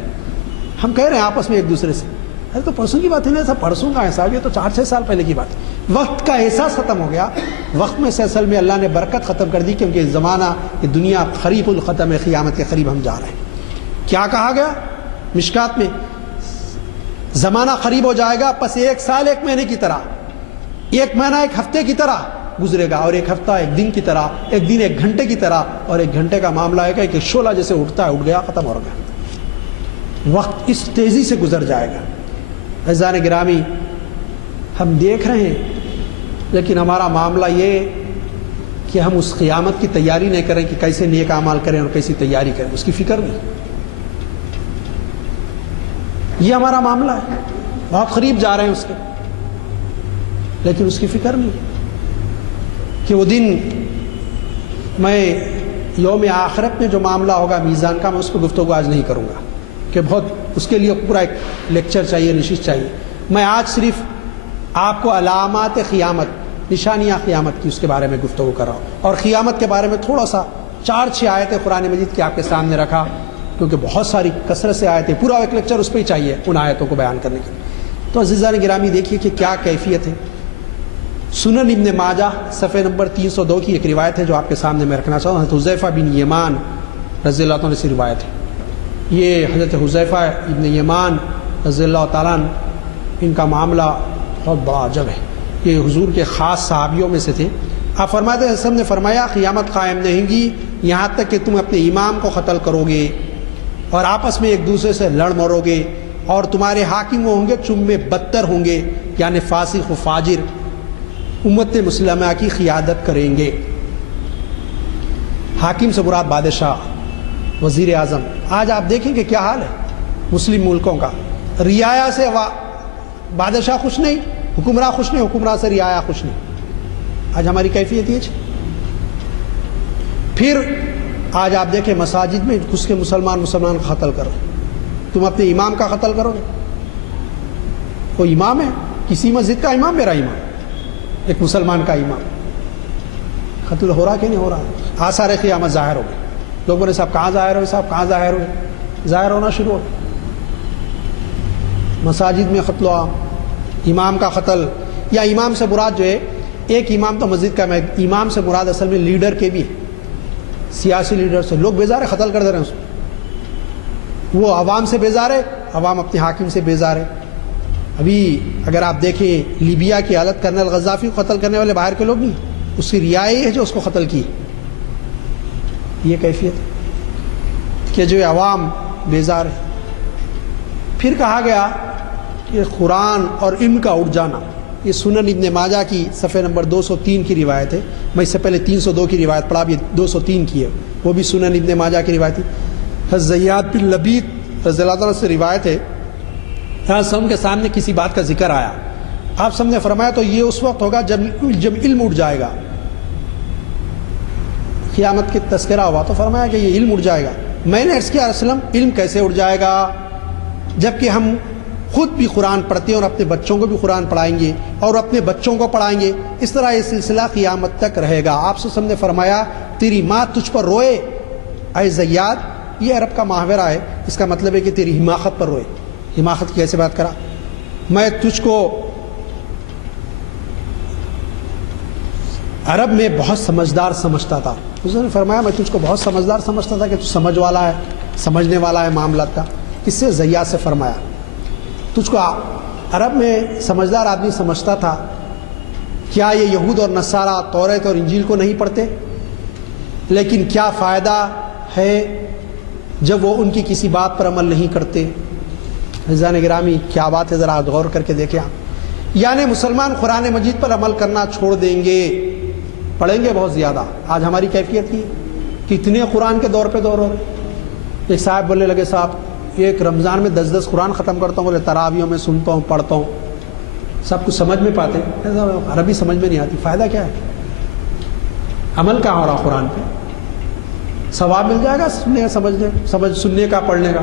ہم کہہ رہے ہیں آپس میں ایک دوسرے سے، ارے تو پرسوں کی بات ہے نا، ایسا پرسوں کا حساب، یہ تو 4-6 سال پہلے کی بات ہے۔ وقت کا احساس ختم ہو گیا، وقت میں سے اصل میں اللہ نے برکت ختم کر دی، کیونکہ زمانہ یہ دنیا قریب الختم ہے، قیامت کے قریب ہم جا رہے ہیں۔ کیا کہا گیا مشکات میں؟ زمانہ قریب ہو جائے گا، پس 1 سال 1 مہینے کی طرح، 1 مہینہ 1 ہفتے کی طرح گزرے گا، اور 1 ہفتہ 1 دن کی طرح، 1 دن 1 گھنٹے کی طرح، اور 1 گھنٹے کا معاملہ ہے کہ شعلہ جیسے اٹھتا ہے، اٹھ گیا، ختم ہو گیا۔ وقت اس تیزی سے گزر جائے گا۔ عزیزان گرامی، ہم دیکھ رہے ہیں، لیکن ہمارا معاملہ یہ کہ ہم اس قیامت کی تیاری نہیں کریں کہ کیسے نیک اعمال کریں اور کیسی تیاری کریں، اس کی فکر نہیں۔ یہ ہمارا معاملہ ہے، بہت قریب جا رہے ہیں اس کے، لیکن اس کی فکر نہیں کہ وہ دن، میں یوم آخرت میں جو معاملہ ہوگا میزان کا، میں اس پہ گفتگو آج نہیں کروں گا، کہ بہت اس کے لیے پورا ایک لیکچر چاہیے، نشست چاہیے۔ میں آج صرف آپ کو علامات قیامت، نشانیاں قیامت کی، اس کے بارے میں گفتگو کر رہا ہوں، اور قیامت کے بارے میں تھوڑا سا 4-6 آیتیں قرآن مجید کی آپ کے سامنے رکھا، کیونکہ بہت ساری کثرت سے آیتیں، پورا ایک لیکچر اس پہ ہی چاہیے ان آیتوں کو بیان کرنے کے لیے۔ تو عزیزان گرامی دیکھیے کہ کیا کیفیت ہے۔ سنن ابن ماجہ صفحہ نمبر 302 کی ایک روایت ہے جو آپ کے سامنے میں رکھنا چاہتا ہوں، حضرت حذیفہ بن یمان رضی اللہ عنہ سے روایت ہے۔ یہ حضرت حذیفہ ابن یمان رضی اللہ تعالیٰ عنہ، ان کا معاملہ بہت بڑا عجب ہے، یہ حضور کے خاص صحابیوں میں سے تھے۔ آپ فرماتے ہیں، حسن نے فرمایا، قیامت قائم نہیں گی یہاں تک کہ تم اپنے امام کو قتل کرو گے اور آپس میں ایک دوسرے سے لڑ مرو گے، اور تمہارے حاکم وہ ہوں گے تم میں بدتر ہوں گے، یعنی فاسق و فاجر، امت مسلمہ کی قیادت کریں گے۔ حاکم سے مراد بادشاہ، وزیر اعظم۔ آج آپ دیکھیں کہ کیا حال ہے مسلم ملکوں کا، رعایا سے بادشاہ خوش نہیں، حکمراں خوش نہیں، حکمراں سے رعایا خوش نہیں۔ آج ہماری کیفیت یہ ہے۔ پھر آج آپ دیکھیں مساجد میں گھس کے مسلمان کا قتل کرو، تم اپنے امام کا قتل کرو گے؟ کوئی امام ہے، کسی مسجد کا امام، میرا امام، ایک مسلمان کا امام، قتل ہو رہا کہ نہیں ہو رہا؟ آثار قیامت ظاہر ہو گئے، لوگوں نے صاحب کہاں ظاہر ہوئے، صاحب کہاں ظاہر ہوئے؟ ظاہر ہونا شروع ہو، مساجد میں قتل عام، امام کا قتل، یا امام سے مراد جو ہے، ایک امام تو مسجد کا، میں امام سے مراد اصل میں لیڈر کے بھی ہے، سیاسی لیڈر سے، لوگ بیزار ہے، قتل کر دے رہے ہیں اس کو، وہ عوام سے بیزار ہے، عوام اپنے حاکم سے بیزار ہے۔ ابھی اگر آپ دیکھیں لیبیا کی حالت، کرنل غزافی کو قتل کرنے والے باہر کے لوگ نہیں، اس کی رعایا ہے جو اس کو قتل کی۔ یہ کیفیت کہ جو عوام بیزار ہے۔ پھر کہا گیا کہ قرآن اور علم کا اٹھ جانا، یہ سنن ابن ماجہ کی صفحہ نمبر 203 کی روایت ہے، میں اس سے پہلے 302 کی روایت پڑھا، اب یہ 203 کی ہے، وہ بھی سنن ابن ماجہ کی روایت ہے۔ حضرت زیاد بن لبید رضی اللہ عنہ سے روایت ہے، سب کے سامنے کسی بات کا ذکر آیا، آپ سب نے فرمایا تو یہ اس وقت ہوگا جب علم اٹھ جائے گا۔ قیامت کی تذکرہ ہوا تو فرمایا کہ یہ علم اٹھ جائے گا۔ میں نے عرض کیا رسول اللہ، علم کیسے اٹھ جائے گا جبکہ ہم خود بھی قرآن پڑھتے ہیں اور اپنے بچوں کو بھی قرآن پڑھائیں گے اور اپنے بچوں کو پڑھائیں گے، اس طرح یہ سلسلہ قیامت تک رہے گا۔ آپ سے نے فرمایا تیری ماں تجھ پر روئے اے زیاد، یہ عرب کا محاورہ ہے، اس کا مطلب ہے کہ تیری حماقت پر روئے۔ حماقت کی کیسے بات کرا؟ میں تجھ کو عرب میں بہت سمجھدار سمجھتا تھا، اس نے فرمایا میں تجھ کو بہت سمجھدار سمجھتا تھا کہ تو سمجھ والا ہے، سمجھنے والا ہے معاملات کا۔ کس سے؟ زیاد سے فرمایا تجھ کو عرب میں سمجھدار آدمی سمجھتا تھا، کیا یہ یہود اور نصارہ توریت اور انجیل کو نہیں پڑھتے؟ لیکن کیا فائدہ ہے جب وہ ان کی کسی بات پر عمل نہیں کرتے؟ عزیزان گرامی کیا بات ہے، ذرا غور کر کے دیکھیں آپ۔ یعنی مسلمان قرآن مجید پر عمل کرنا چھوڑ دیں گے، پڑھیں گے بہت زیادہ۔ آج ہماری کیفیت کی کتنے قرآن کے دور پہ دور ہو رہے۔ ایک صاحب بولنے لگے، صاحب ایک رمضان میں 10 قرآن ختم کرتا ہوں، بولے تراویوں میں سنتا ہوں، پڑھتا ہوں، سب کچھ سمجھ میں پاتے، عربی سمجھ میں نہیں آتی، فائدہ کیا ہے؟ عمل کہاں ہو رہا قرآن پہ؟ ثواب مل جائے گا سننے کا، پڑھنے کا،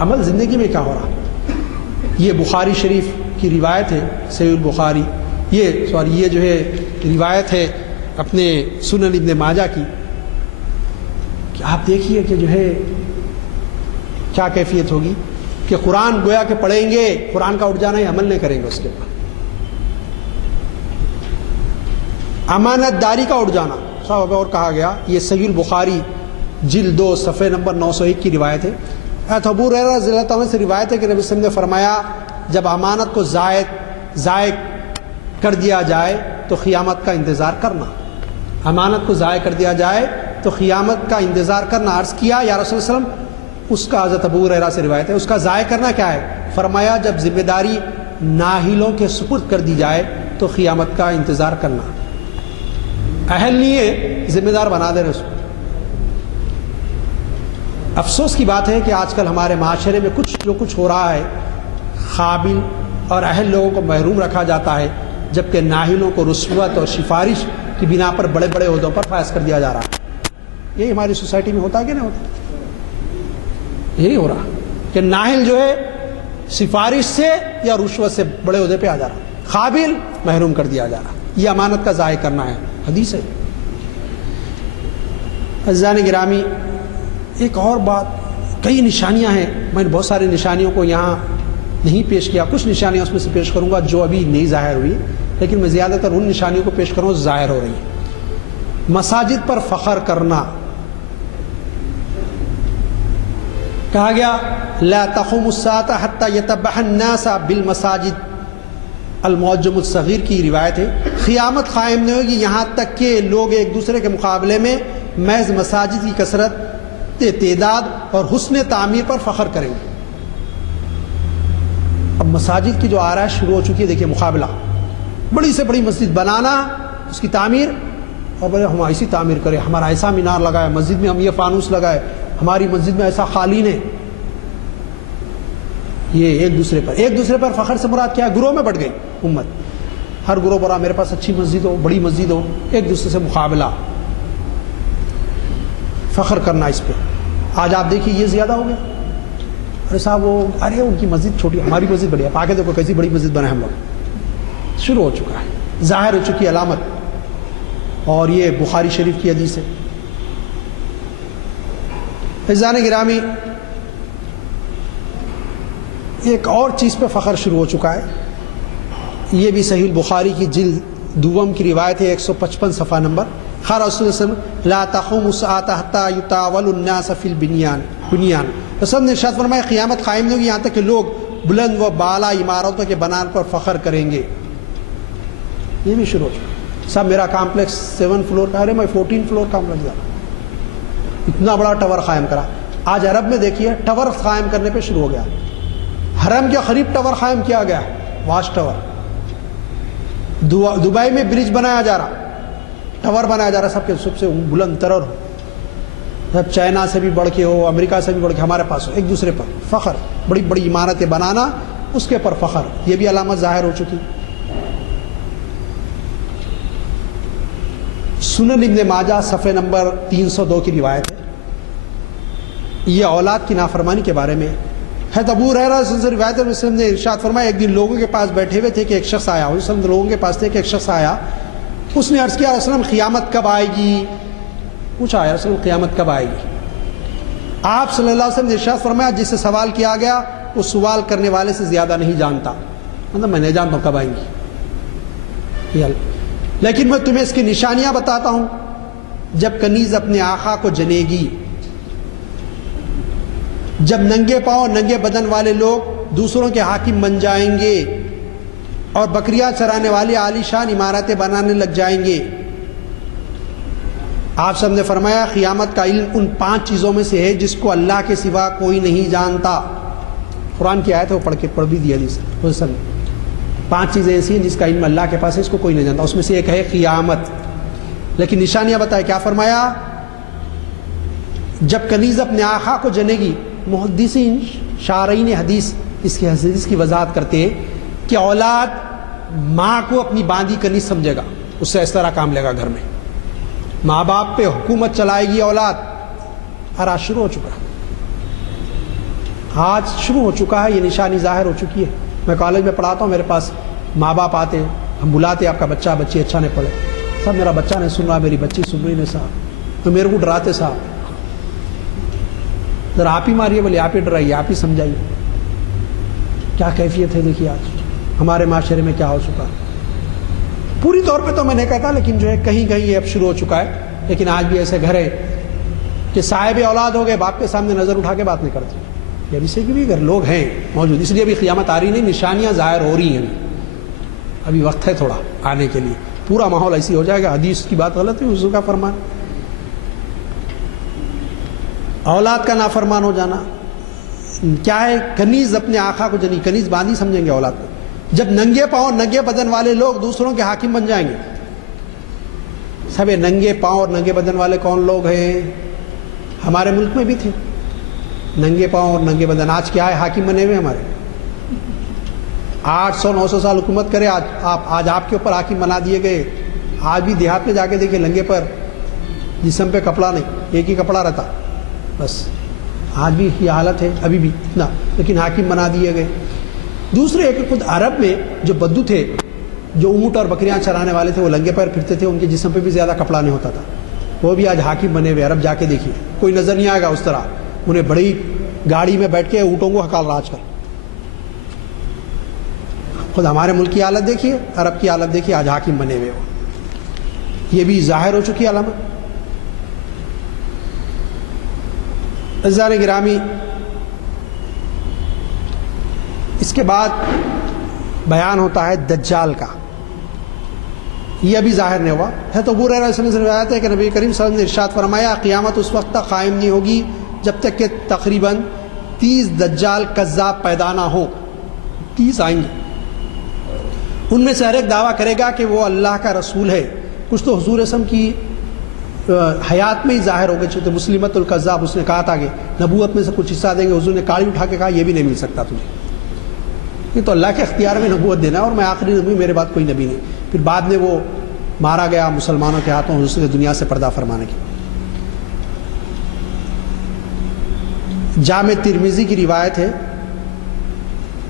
عمل زندگی میں کیا ہو رہا؟ یہ بخاری شریف کی روایت ہے، صحیح البخاری، یہ جو ہے روایت ہے اپنے سنن ابن ماجہ کی، کہ آپ دیکھیے کہ جو ہے کیا کیفیت ہوگی۔ کہ قرآن گویا کہ پڑھیں گے، قرآن کا اٹھ جانا ہے، عمل نہیں کریں گے اس کے اوپر. امانت داری کا اٹھ جانا. صاحب اور کہا گیا، یہ صحیح البخاری جلد 2 صفحے نمبر 901 کی روایت ہے. ابو ہریرہ رضی اللہ تعالیٰ عنہ سے روایت ہے کہ نبی صلی اللہ علیہ وسلم نے فرمایا جب امانت کو ضائع کر دیا جائے تو قیامت کا انتظار کرنا. امانت کو ضائع کر دیا جائے تو قیامت کا انتظار کرنا. عرض کیا یا رسول اللہ علیہ وسلم، اس کا حضرت ابو ہریرہ سے روایت ہے، اس کا ضائع کرنا کیا ہے؟ فرمایا جب ذمہ داری نااہلوں کے سپرد کر دی جائے تو قیامت کا انتظار کرنا. اہل نہیں ہے، ذمہ دار بنا دے رہے اس کو. افسوس کی بات ہے کہ آج کل ہمارے معاشرے میں جو کچھ ہو رہا ہے، قابل اور اہل لوگوں کو محروم رکھا جاتا ہے، جبکہ نااہلوں کو رشوت اور سفارش کی بنا پر بڑے بڑے عہدوں پر فائز کر دیا جا رہا ہے. یہی ہماری سوسائٹی میں ہوتا ہے کہ نہیں ہوتا؟ یہی ہو رہا کہ نااہل جو ہے سفارش سے یا رشوت سے بڑے عہدے پہ آ جا رہا، قابل محروم کر دیا جا رہا. یہ امانت کا ضائع کرنا ہے، حدیث ہے. عزیزان گرامی، ایک اور بات، کئی نشانیاں ہیں. میں نے بہت ساری نشانیوں کو یہاں نہیں پیش کیا، کچھ نشانیاں اس میں سے پیش کروں گا جو ابھی نہیں ظاہر ہوئی، لیکن میں زیادہ تر ان نشانیوں کو پیش کروں جو ظاہر ہو رہی ہیں. مساجد پر فخر کرنا. کہا گیا لا تقوم الساعة حتى يتبح الناس بالمساجد. المعجم الصغیر کی روایت ہے، قیامت قائم نہیں ہوگی یہاں تک کہ لوگ ایک دوسرے کے مقابلے میں محض مساجد کی کثرت، تعداد اور حسن تعمیر پر فخر کریں گے. اب مساجد کی جو آرائش شروع ہو چکی ہے، دیکھیے مقابلہ، بڑی سے بڑی مسجد بنانا، اس کی تعمیر، اور بولے ہم ایسی تعمیر کریں، ہمارا ایسا مینار لگائے، مسجد میں ہم یہ فانوس لگائے، ہماری مسجد میں ایسا قالین ہے. یہ ایک دوسرے پر فخر سے مراد کیا ہے؟ گروہ میں بٹ گئی امت. ہر گروہ پر میرے پاس اچھی مسجد ہو، بڑی مسجد ہو، ایک دوسرے سے مقابلہ، فخر کرنا اس پہ. آج آپ دیکھیے یہ زیادہ ہو گیا. ارے صاحب وہ، ارے ان کی مسجد چھوٹی، ہماری مسجد بڑی ہے، آگے دیکھو کیسی بڑی مسجد بنائے ہم لوگ. شروع ہو چکا ہے، ظاہر ہو چکی علامت. اور یہ بخاری شریف کی حدیث ہے. عزیزان گرامی، ایک اور چیز پہ فخر شروع ہو چکا ہے. یہ بھی صحیح بخاری کی جلد 2 کی روایت ہے، 155 صفحہ نمبر. قال رسول اللہ صلی اللہ علیہ وسلم لا تقوم الساعة حتى يطاول الناس في البنيان. رسول نے ارشاد فرمایا قیامت قائم نہیں ہوگی یہاں تک کہ لوگ بلند و بالا عمارتوں کے بنانے پر فخر کریں گے. یہ بھی شروع ہو چکا. صاحب میرا کمپلیکس 7 فلور کا ہے، میں 14 فلور کمپلیکس جا رہا ہوں، اتنا بڑا ٹاور قائم کرا. آج عرب میں دیکھیے ٹاور قائم کرنے پہ شروع ہو گیا. حرم کے قریب ٹاور قائم کیا گیا، واچ ٹاور. دبئی میں برج بنایا جا رہا، ٹاور بنایا جا رہا، سب سے بلند ترر ہو، جب چائنا سے بھی بڑھ کے ہو، امریکہ سے بھی بڑھ کے ہمارے پاس ہو. ایک دوسرے پر فخر، بڑی بڑی عمارتیں بنانا، اس کے پر فخر. یہ بھی علامت ظاہر ہو چکی. سنن ابن ماجہ صفحہ نمبر 302 کی روایت ہے. یہ اولاد کی نافرمانی کے بارے میں ہے. ابو ہریرہ سے روایت ہے، مسلم نے ارشاد فرمایا ایک دن لوگوں کے پاس بیٹھے ہوئے تھے کہ ایک شخص آیا. لوگوں کے پاس تھے کہ ایک شخص آیا. اس نے عرض کیا رسول اللہ قیامت کب آئے گی؟ پوچھا یا رسول اللہ قیامت کب آئے گی؟ آپ صلی اللہ علیہ وسلم نے ارشاد فرمایا جس سے سوال کیا گیا اس سوال کرنے والے سے زیادہ نہیں جانتا. مطلب میں نہیں جانتا ہوں کب آئیں گی، لیکن میں تمہیں اس کی نشانیاں بتاتا ہوں. جب کنیز اپنے آقا کو جنے گی، جب ننگے پاؤں ننگے بدن والے لوگ دوسروں کے حاکم بن جائیں گے اور بکریاں چرانے والے عالی شان عمارتیں بنانے لگ جائیں گے. آپ سب نے فرمایا قیامت کا علم ان 5 چیزوں میں سے ہے جس کو اللہ کے سوا کوئی نہیں جانتا. قرآن کی آیت ہے، وہ پڑھ بھی دیا جس 5 چیزیں ایسی ہیں جس کا علم اللہ کے پاس ہے، اس کو کوئی نہیں جانتا. اس میں سے ایک ہے قیامت. لیکن نشانیاں بتائے، کیا فرمایا؟ جب کنیز اپنے آقا کو جنے گی. محدثین شارعین حدیث اس کی حدیث کی وضاحت کرتے ہیں کہ اولاد ماں کو اپنی باندھی کنیز سمجھے گا، اس سے اس طرح کام لے گا گھر میں. ماں باپ پہ حکومت چلائے گی اولاد. اور آج شروع ہو چکا ہے، آج شروع ہو چکا ہے. یہ نشانی ظاہر ہو چکی ہے. میں کالج میں پڑھاتا ہوں، میرے پاس ماں باپ آتے ہیں، ہم بلاتے آپ کا بچہ بچی اچھا نہیں پڑھے. صاحب میرا بچہ نہیں سن رہا، میری بچی سن رہی نہیں صاحب. تو میرے کو ڈراتے صاحب، ذرا آپ ہی ماریے، بولے آپ ہی ڈرائیے، آپ ہی سمجھائیے. کیا کیفیت ہے دیکھیے آج ہمارے معاشرے میں کیا ہو چکا. پوری طور پہ تو میں نہیں کہتا, لیکن جو ہے کہیں کہیں یہ اب شروع ہو چکا ہے. لیکن آج بھی ایسے گھر ہے کہ صاحب اولاد ہو گئے, باپ کے سامنے نظر اٹھا کے بات نہیں کرتے. یہ بھی سے کہ بھی اگر لوگ ہیں موجود, اس لیے ابھی قیامت آ رہی نہیں, نشانیاں ظاہر ہو رہی ہیں. ابھی وقت ہے تھوڑا آنے کے لیے. پورا ماحول ایسی ہو جائے گا. حدیث کی بات غلط ہے, حضور کا فرمان. اولاد کا نافرمان ہو جانا کیا ہے؟ کنیز اپنے آقا کو جنی کنیز باندھی سمجھیں گے اولاد کو. جب ننگے پاؤں ننگے بدن والے لوگ دوسروں کے حاکم بن جائیں گے. سب ننگے پاؤں اور ننگے بدن والے کون لوگ ہیں؟ ہمارے ملک میں بھی تھے ننگے پاؤں اور ننگے بدن. آج کیا ہے؟ حاکم بنے ہوئے ہمارے. 800-900 سال حکومت کرے, آج آپ کے اوپر حاکم بنا دیے گئے. آج بھی دیہات میں جا کے دیکھیں, ننگے پر جسم پہ کپڑا نہیں, ایک ہی کپڑا رہتا بس. آج بھی یہ حالت ہے ابھی بھی اتنا, لیکن حاکم بنا دیے گئے. دوسرے ایک خود عرب میں جو بدو تھے, جو اونٹ اور بکریاں چرانے والے تھے, وہ ننگے پیر پھرتے تھے, ان کے جسم پہ بھی زیادہ کپڑا نہیں ہوتا تھا. وہ بھی آج حاکم بنے ہوئے. عرب جا کے دیکھیے, کوئی نظر نہیں آئے گا اس طرح. انہیں بڑی گاڑی میں بیٹھ کے اونٹوں کو ہکال راج کر. خود ہمارے ملک کی حالت دیکھیے, عرب کی حالت دیکھیے, آج حاکم بنے ہوئے. یہ بھی ظاہر ہو چکی علامت. عزیزان گرامی, اس کے بعد بیان ہوتا ہے دجال کا. یہ ابھی ظاہر نہیں ہوا ہے. تو ابو ہریرہ سے روایت ہے کہ نبی کریم صلی اللہ علیہ وسلم نے ارشاد فرمایا, قیامت اس وقت تک قائم نہیں ہوگی جب تک کہ تقریباً 30 دجال کذاب پیدا نہ ہو. 30 آئیں گے. ان میں سے ہر ایک دعویٰ کرے گا کہ وہ اللہ کا رسول ہے. کچھ تو حضور اسلام کی حیات میں ہی ظاہر ہو گئے. چھوٹے مسلمت القذاب, اس نے کہا تھا کہ نبوت میں سے کچھ حصہ دیں گے. حضور نے کاڑی اٹھا کے کہا یہ بھی نہیں مل سکتا تجھے. یہ تو اللہ کے اختیار میں نبوت دینا ہے, اور میں آخری نبی, میرے بعد کوئی نبی نہیں. پھر بعد میں وہ مارا گیا مسلمانوں کے ہاتھوں, حضور نے دنیا سے پردہ فرمانے کی. جامع ترمذی کی روایت ہے,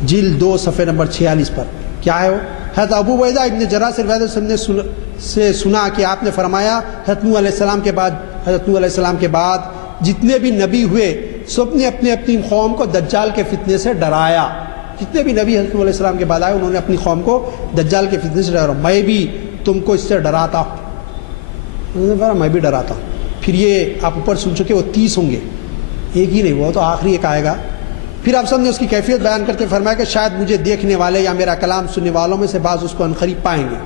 جلد 2 صفحہ نمبر 46 پر. کیا ہے وہ؟ حضرت ابو عبیدہ ابن جراح سے روایت سے سنا کہ آپ نے فرمایا, حضرت نوح علیہ السلام کے بعد جتنے بھی نبی ہوئے سب نے اپنے اپنی قوم کو دجال کے فتنے سے ڈرایا. جتنے بھی نبی حضرت نوح علیہ السلام کے بعد آئے, انہوں نے اپنی قوم کو دجال کے فتنے سے ڈرایا. میں بھی تم کو اس سے ڈراتا ہوں. میں بھی ڈراتا ہوں. پھر یہ آپ اوپر سن چکے, وہ 30 ہوں گے, ایک ہی نہیں, وہ تو آخری ایک آئے گا. پھر آپ سب نے اس کی کیفیت بیان کرتے فرمایا کہ شاید مجھے دیکھنے والے یا میرا کلام سننے والوں میں سے بعض اس کو عنقریب پائیں گے.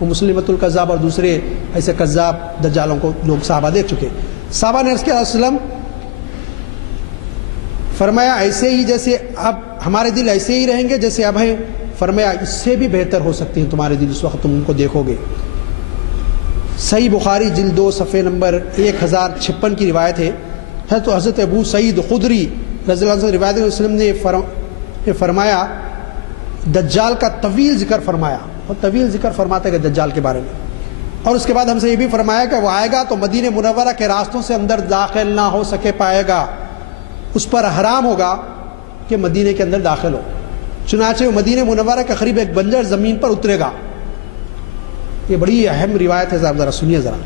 وہ مسلمت القذاب اور دوسرے ایسے قذاب دجالوں کو لوگ صحابہ دیکھ چکے. صحابہ نے عرض کیا وسلم فرمایا ایسے ہی جیسے اب ہمارے دل ایسے ہی رہیں گے جیسے اب ہیں. فرمایا اس سے بھی بہتر ہو سکتے ہیں تمہارے دل اس وقت تم ان کو دیکھو گے. صحیح بخاری جلد 2 صفحہ نمبر 1056 کی روایت ہے. تو حضرت ابو سعید خدری رضی اللہ عنہ سے روایت وسلم نے فرمایا, دجال کا طویل ذکر فرمایا, اور طویل ذکر فرماتے گئے دجال کے بارے میں. اور اس کے بعد ہم سے یہ بھی فرمایا کہ وہ آئے گا تو مدینہ منورہ کے راستوں سے اندر داخل نہ ہو سکے پائے گا. اس پر حرام ہوگا کہ مدینہ کے اندر داخل ہو. چنانچہ وہ مدینہ منورہ کے قریب ایک بنجر زمین پر اترے گا. یہ بڑی اہم روایت ہے, ذرا سنیے ذرا.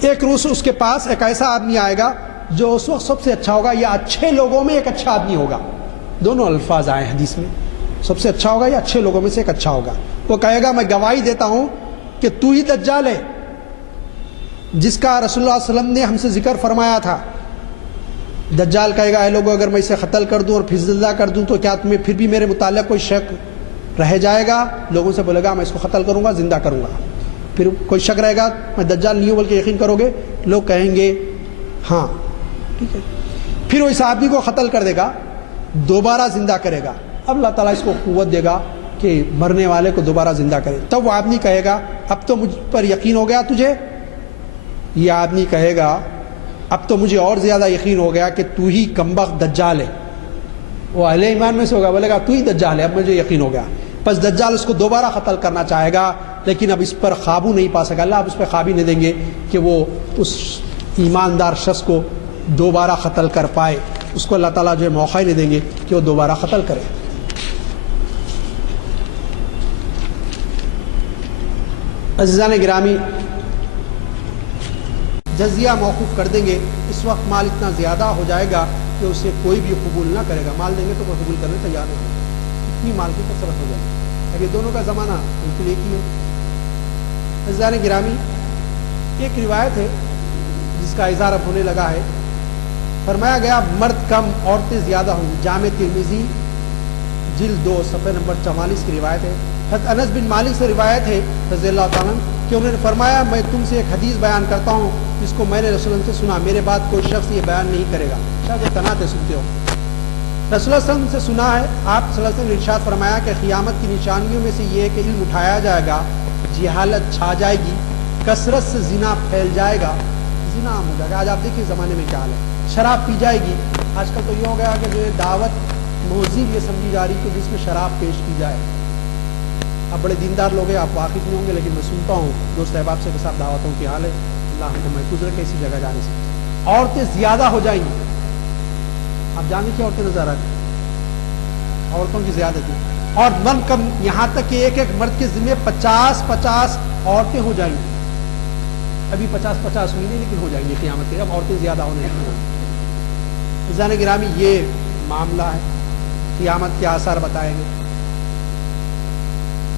ایک روز اس کے پاس ایک ایسا آدمی آئے گا جو اس وقت سب سے اچھا ہوگا, یا اچھے لوگوں میں ایک اچھا آدمی ہوگا. دونوں الفاظ آئے حدیث میں, سب سے اچھا ہوگا یا اچھے لوگوں میں سے ایک اچھا ہوگا. وہ کہے گا میں گواہی دیتا ہوں کہ تو ہی دجال ہے جس کا رسول اللہ صلی اللہ علیہ وسلم نے ہم سے ذکر فرمایا تھا. دجال کہے گا اے لوگوں, اگر میں اسے قتل کر دوں اور پھر زندہ کر دوں تو کیا تمہیں پھر بھی میرے متعلق کوئی شک رہ جائے گا؟ لوگوں سے بولے گا میں اس کو قتل کروں گا, زندہ کروں گا. پھر کوئی شک رہے گا میں دجال نہیں ہوں بلکہ یقین کرو گے؟ لوگ کہیں گے ہاں ٹھیک ہے. پھر وہ اس آدمی کو قتل کر دے گا, دوبارہ زندہ کرے گا. اب اللہ تعالیٰ اس کو قوت دے گا کہ مرنے والے کو دوبارہ زندہ کرے. تب وہ آدمی کہے گا اب تو مجھ پر یقین ہو گیا تجھے. یہ آدمی کہے گا اب تو مجھے اور زیادہ یقین ہو گیا کہ تو ہی کمبخت دجال ہے. وہ اہل ایمان میں سے ہوگا, بولے گا تو ہی دجال ہے, اب مجھے یقین ہو گیا. بس دجال اس کو دوبارہ قتل کرنا چاہے گا, لیکن اب اس پر قابو نہیں پا سکا. اللہ اب اس پہ قابو نہیں دیں گے کہ وہ اس ایماندار شخص کو دوبارہ قتل کر پائے. اس کو اللہ تعالیٰ جو ہے موقع ہی نہیں دیں گے کہ وہ دوبارہ قتل کرے. عزیزان گرامی, جزیہ موقوف کر دیں گے. اس وقت مال اتنا زیادہ ہو جائے گا کہ اسے کوئی بھی قبول نہ کرے گا. مال دیں گے تو کوئی قبول کرنے تیار نہیں. اتنی مال کی کثرت ہو جائے گی. اب یہ دونوں کا زمانہ بالکل ایک ہی ہے. عزیزان گرامی، ایک روایت ہے جس کا اظہار اب ہونے لگا ہے. فرمایا گیا مرد کم عورتیں زیادہ ہوں گی. جامع ترمذی جلد 2 صفحہ نمبر 44 کی روایت ہے. حضرت انس بن مالک سے روایت ہے رضی اللہ تعالیٰ کہ انہوں نے فرمایا میں تم سے ایک حدیث بیان کرتا ہوں جس کو میں نے رسول اللہ سے سنا، میرے بعد کوئی شخص یہ بیان نہیں کرے گا. شاید تناتے سنتے ہو. رسول اللہ صلی اللہ علیہ وسلم سے سنا ہے، آپ صلی اللہ علیہ وسلم نے ارشاد فرمایا کہ قیامت کی نشانیوں میں سے یہ ہے کہ علم اٹھایا جائے گا، جہالت چھا جائے گی، کثرت سے زنا پھیل جائے گا. زنا عام ہو جائے گا. آج آپ دیکھیے زمانے میں کیا حال ہے. شراب پی جائے گی. آج کل تو یہ ہو گیا کہ جو دعوت موزیب یہ سمجھی جا رہی کہ جس میں شراب پیش کی جائے. اب بڑے دیندار لوگ ہیں، آپ واقف نہیں ہوں گے، لیکن میں سنتا ہوں دوست احباب سے کہ صاحب دعوتوں کی حال ہے. اللہ ہم کو محفوظ رکھے ایسی جگہ جانے سے. عورتیں زیادہ ہو جائیں گی. آپ جانیں کہ عورتیں نظر آتی، عورتوں کی زیادتی. اور من کم، یہاں تک کہ ایک ایک مرد کے ذمہ 50 عورتیں ہو جائیں گی. ابھی 50 ہوئی نہیں لیکن ہو جائیں گی قیامت کے. اب عورتیں زیادہ ہونے لگی. عزیزان گرامی، یہ معاملہ ہے. قیامت کے آثار بتائیں گے.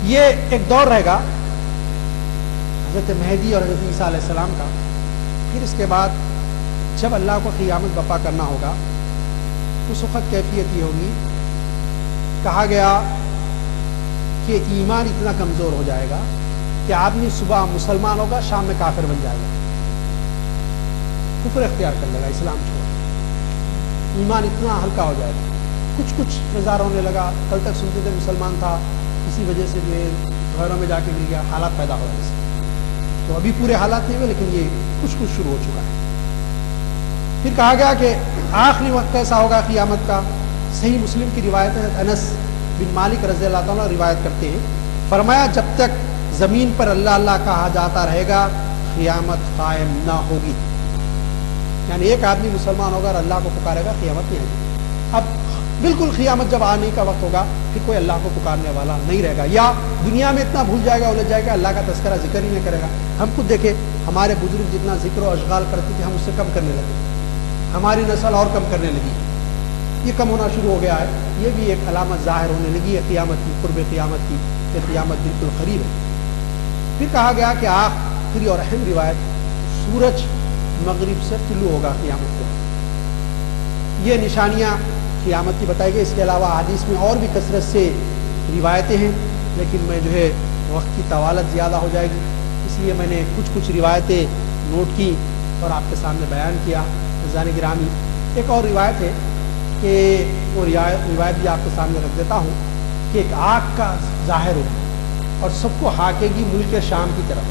یہ ایک دور رہے گا حضرت مہدی اور حضرت عیسیٰ علیہ السلام کا. پھر اس کے بعد جب اللہ کو قیامت برپا کرنا ہوگا اس وقت کیفیت یہ ہوگی. کہا گیا کہ ایمان اتنا کمزور ہو جائے گا کہ آدمی صبح مسلمان ہوگا، شام میں کافر بن جائے گا، کفر اختیار کر لے گا، اسلام چھوڑ. ایمان اتنا ہلکا ہو جائے گا. کچھ اظہار ہونے لگا. کل تک سنتے تھے مسلمان تھا، اسی وجہ سے جو غیروں میں جا کے گر گیا، حالات پیدا ہو رہے ہیں. تو ابھی پورے حالات نہیں ہوئے لیکن یہ کچھ شروع ہو چکا ہے. پھر کہا گیا کہ آخری وقت کیسا ہوگا قیامت کا. صحیح مسلم کی روایت ہے. انس بن مالک رضی اللہ تعالیٰ روایت کرتے ہیں، فرمایا جب تک زمین پر اللہ اللہ کہا جاتا رہے گا قیامت قائم نہ ہوگی. یعنی ایک آدمی مسلمان ہوگا اور اللہ کو پکارے گا، قیامت نہیں آئے گی. اب بالکل قیامت جب آنے کا وقت ہوگا پھر کوئی اللہ کو پکارنے والا نہیں رہے گا، یا دنیا میں اتنا بھول جائے گا، الجھ جائے گا، اللہ کا تذکرہ ذکر ہی نہیں کرے گا. ہم خود دیکھیں ہمارے بزرگ جتنا ذکر و اشغال کرتے تھے ہم اس سے کم کرنے لگے. ہماری نسل اور کم کرنے لگی. یہ کم ہونا شروع ہو گیا ہے. یہ بھی ایک علامت ظاہر ہونے لگی ہے قیامت کی، قرب قیامت کی، کہ قیامت بالکل قریب ہے. پھر کہا گیا کہ آخری اور اہم روایت، سورج مغرب سے طلوع ہوگا قیامت کو. یہ نشانیاں قیامت کی بتائی گئی. اس کے علاوہ حدیث میں اور بھی کثرت سے روایتیں ہیں، لیکن میں جو ہے وقت کی طوالت زیادہ ہو جائے گی، اس لیے میں نے کچھ روایتیں نوٹ کی اور آپ کے سامنے بیان کیا. عزیزان گرامی، ایک اور روایت ہے کہ وہ روایت بھی آپ کے سامنے رکھ دیتا ہوں کہ ایک آگ کا ظاہر ہوگی اور سب کو ہانکے گی ملک شام کی طرف.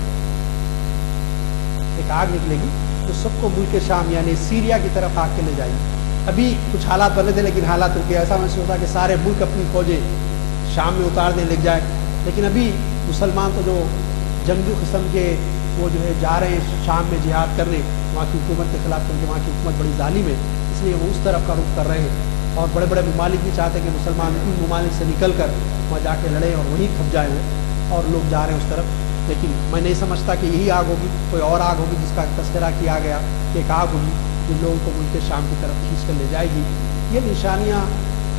ایک آگ نکلے گی تو سب کو ملک شام یعنی سیریا کی طرف ہانک کے لے جائے گی. ابھی کچھ حالات بنے تھے لیکن حالات رکے. ایسا محسوس ہوتا کہ سارے ملک اپنی فوجیں شام میں اتارنے لگ جائے، لیکن ابھی مسلمان تو جو جنگجو قسم کے وہ جو ہے جا رہے ہیں شام میں جہاد کرنے وہاں کی حکومت کے خلاف، کیونکہ وہاں کی حکومت بڑی ظالم ہے، اس لیے وہ اس طرف کا رخ کر رہے ہیں. اور بڑے بڑے ممالک بھی چاہتے ہیں کہ مسلمان ان ممالک سے نکل کر وہاں جا کے لڑیں اور وہیں کھپ جائیں وہ، اور لوگ جا رہے ہیں اس طرف. لیکن میں نہیں سمجھتا کہ یہی آگ ہوگی، کوئی اور آگ ہوگی جس کا تذکرہ کیا گیا کہ ایک آگ ہوگی جو لوگوں کو ملک شام کی طرف کھینچ کر لے جائے گی. یہ نشانیاں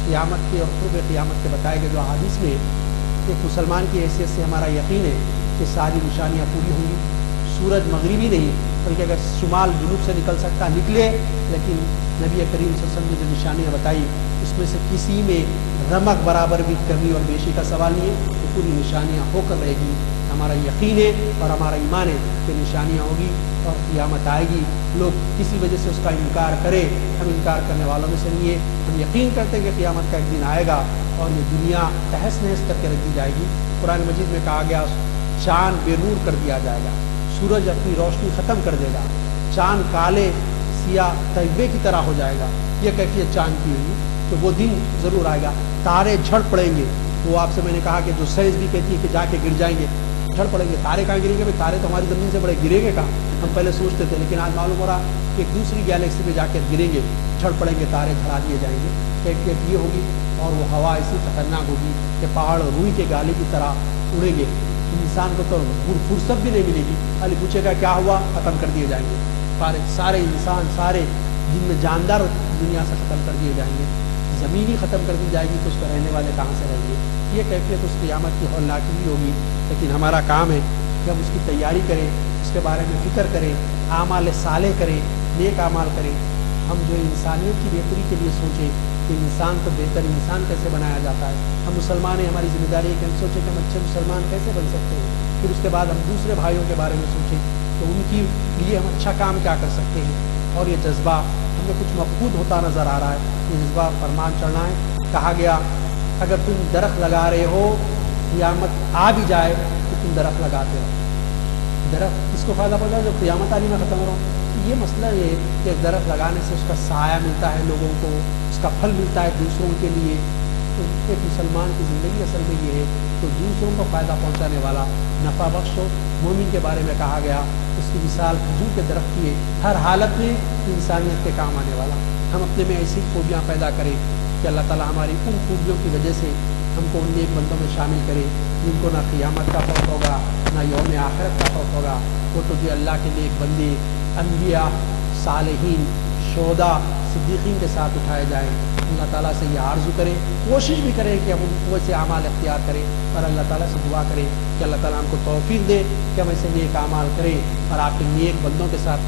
قیامت کے اور قرب قیامت کے بتائے گئے جو حدیث میں. ایک مسلمان کی حیثیت سے ہمارا یقین ہے کہ ساری نشانیاں پوری ہوں گی. سورج مغربی نہیں بلکہ اگر شمال جنوب سے نکل سکتا نکلے، لیکن نبی کریم صلی اللہ علیہ وسلم نے جو نشانیاں بتائی اس میں سے کسی میں رمق برابر بھی کرنی اور بیشی کا سوال نہیں ہے. تو پوری نشانیاں ہو کر رہے گی. ہمارا یقین ہے اور ہمارا ایمان ہے کہ نشانیاں ہوگی اور قیامت آئے گی. لوگ کسی وجہ سے اس کا انکار کرے، ہم انکار کرنے والوں میں سے نہیں ہے. ہم یقین کرتے ہیں کہ قیامت کا ایک دن آئے گا اور یہ دنیا تہس نہس کر کے رکھ دی جائے گی. قرآن مجید میں کہا گیا چاند بے نور کر دیا جائے گا، سورج اپنی روشنی ختم کر دے گا، چاند کالے سیاہ تہبے کی طرح ہو جائے گا. یہ کیفیت چاند کی ہوئی تو وہ دن ضرور آئے گا. تارے جھڑ پڑیں گے. وہ آپ سے میں نے کہا کہ جو سائنس بھی کہتی ہے کہ جا کے گر جائیں گے، جھڑ پڑیں گے. تارے کہاں گریں گے؟ بھائی تارے تو ہماری زمین سے بڑے گریں گے کہاں؟ ہم پہلے سوچتے تھے، لیکن آج معلوم ہو رہا کہ ایک دوسری گیلیکسی میں جا کے گریں گے، جھڑ پڑیں گے، تارے جھڑا دیے جائیں گے. کیفیت یہ ہوگی. اور وہ ہوا ایسی خطرناک ہوگی کہ پہاڑ روئی کے گالے کی طرح اڑیں گے. انسان کو تو فرصت بھی نہیں ملے گی. خالی پوچھے گا کیا ہوا، ختم کر دیے جائیں گے. سارے انسان، سارے جن میں جاندار دنیا سے ختم کر دیے جائیں گے. زمین ہی ختم کر دی جائے گی تو اس پر رہنے والے کہاں سے رہیں گے؟ یہ کیفیت اس قیامت کی ہولناکی بھی ہوگی، لیکن ہمارا کام ہے کہ ہم اس کی تیاری کریں، اس کے بارے میں فکر کریں، اعمال صالح کریں، نیک اعمال کریں۔ ہم جو انسانیت کی بہتری کے لیے سوچیں کہ انسان کو بہتر انسان کیسے بنایا جاتا ہے۔ ہم مسلمان ہیں، ہماری ذمہ داری ہے کہ ہم سوچیں کہ ہم اچھے مسلمان کیسے بن سکتے ہیں۔ پھر اس کے بعد ہم دوسرے بھائیوں کے بارے میں سوچیں کہ ان کے لیے ہم اچھا کام کیا کر سکتے ہیں۔ اور یہ جذبہ ہمیں کچھ مفقود ہوتا نظر آ رہا ہے، یہ جذبہ فرمان چڑھنا ہے۔ کہا گیا اگر تم درخت لگا رہے ہو، قیامت آ بھی جائے تو تم درخت لگاتے رہو۔ درخت کس کو فائدہ پہنچا؟ جب قیامت آنی میں ختم ہو رہا ہوں۔ یہ مسئلہ یہ کہ درخت لگانے سے اس کا سایہ ملتا ہے لوگوں کو، اس کا پھل ملتا ہے دوسروں کے لیے۔ تو ایک مسلمان کی زندگی اصل میں یہ ہے تو دوسروں کو فائدہ پہنچانے والا، نفع بخش ہو۔ مومن کے بارے میں کہا گیا اس کی مثال کھجور کے درخت کی ہے، ہر حالت میں انسانیت کے کام آنے والا۔ ہم اپنے میں ایسی خوبیاں پیدا کریں کہ اللہ تعالیٰ ہماری ان خوبیوں کی وجہ سے ہم کو ان نیک بندوں میں شامل کرے جن کو نہ قیامت کا خوف ہوگا نہ یوم آخرت کا خوف ہوگا۔ وہ تو جو اللہ کے نیک بندے، انبیاء، صالحین، شہداء، صدیقین کے ساتھ اٹھائے جائیں۔ اللہ تعالیٰ سے یہ آرزو کریں، کوشش بھی کریں کہ ہم ان ویسے اعمال اختیار کریں، اور اللہ تعالیٰ سے دعا کریں کہ اللہ تعالیٰ ہم کو توفیق دے کہ ہم ایسے نیک اعمال کریں اور آپ کے نیک بندوں کے ساتھ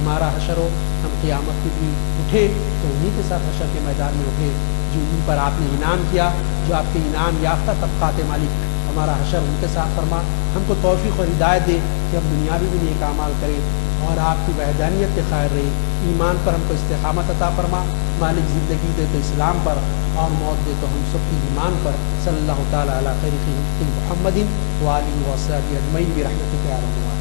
ہمارا حشر ہو۔ ہم قیامت کے بھی اٹھے تو انہی کے ساتھ حشر کے میدان میں اٹھے جو ان پر آپ نے انعام کیا، جو آپ کے انعام یافتہ طبقات مالک، ہمارا حشر ان کے ساتھ فرما۔ ہم کو توفیق اور ہدایت دے کہ ہم دنیاوی بھی نیک اعمال کریں اور آپ کی وحدانیت کے قائل رہیں۔ ایمان پر ہم کو استقامت عطا فرما۔ مالک زندگی دے تو اسلام پر اور موت دے تو ہم سب کی ایمان پر۔ صلی اللہ تعالیٰ علی خیر خلق محمد وآلہ وصحبہ اجمعین برحمتک یا رب العالمین۔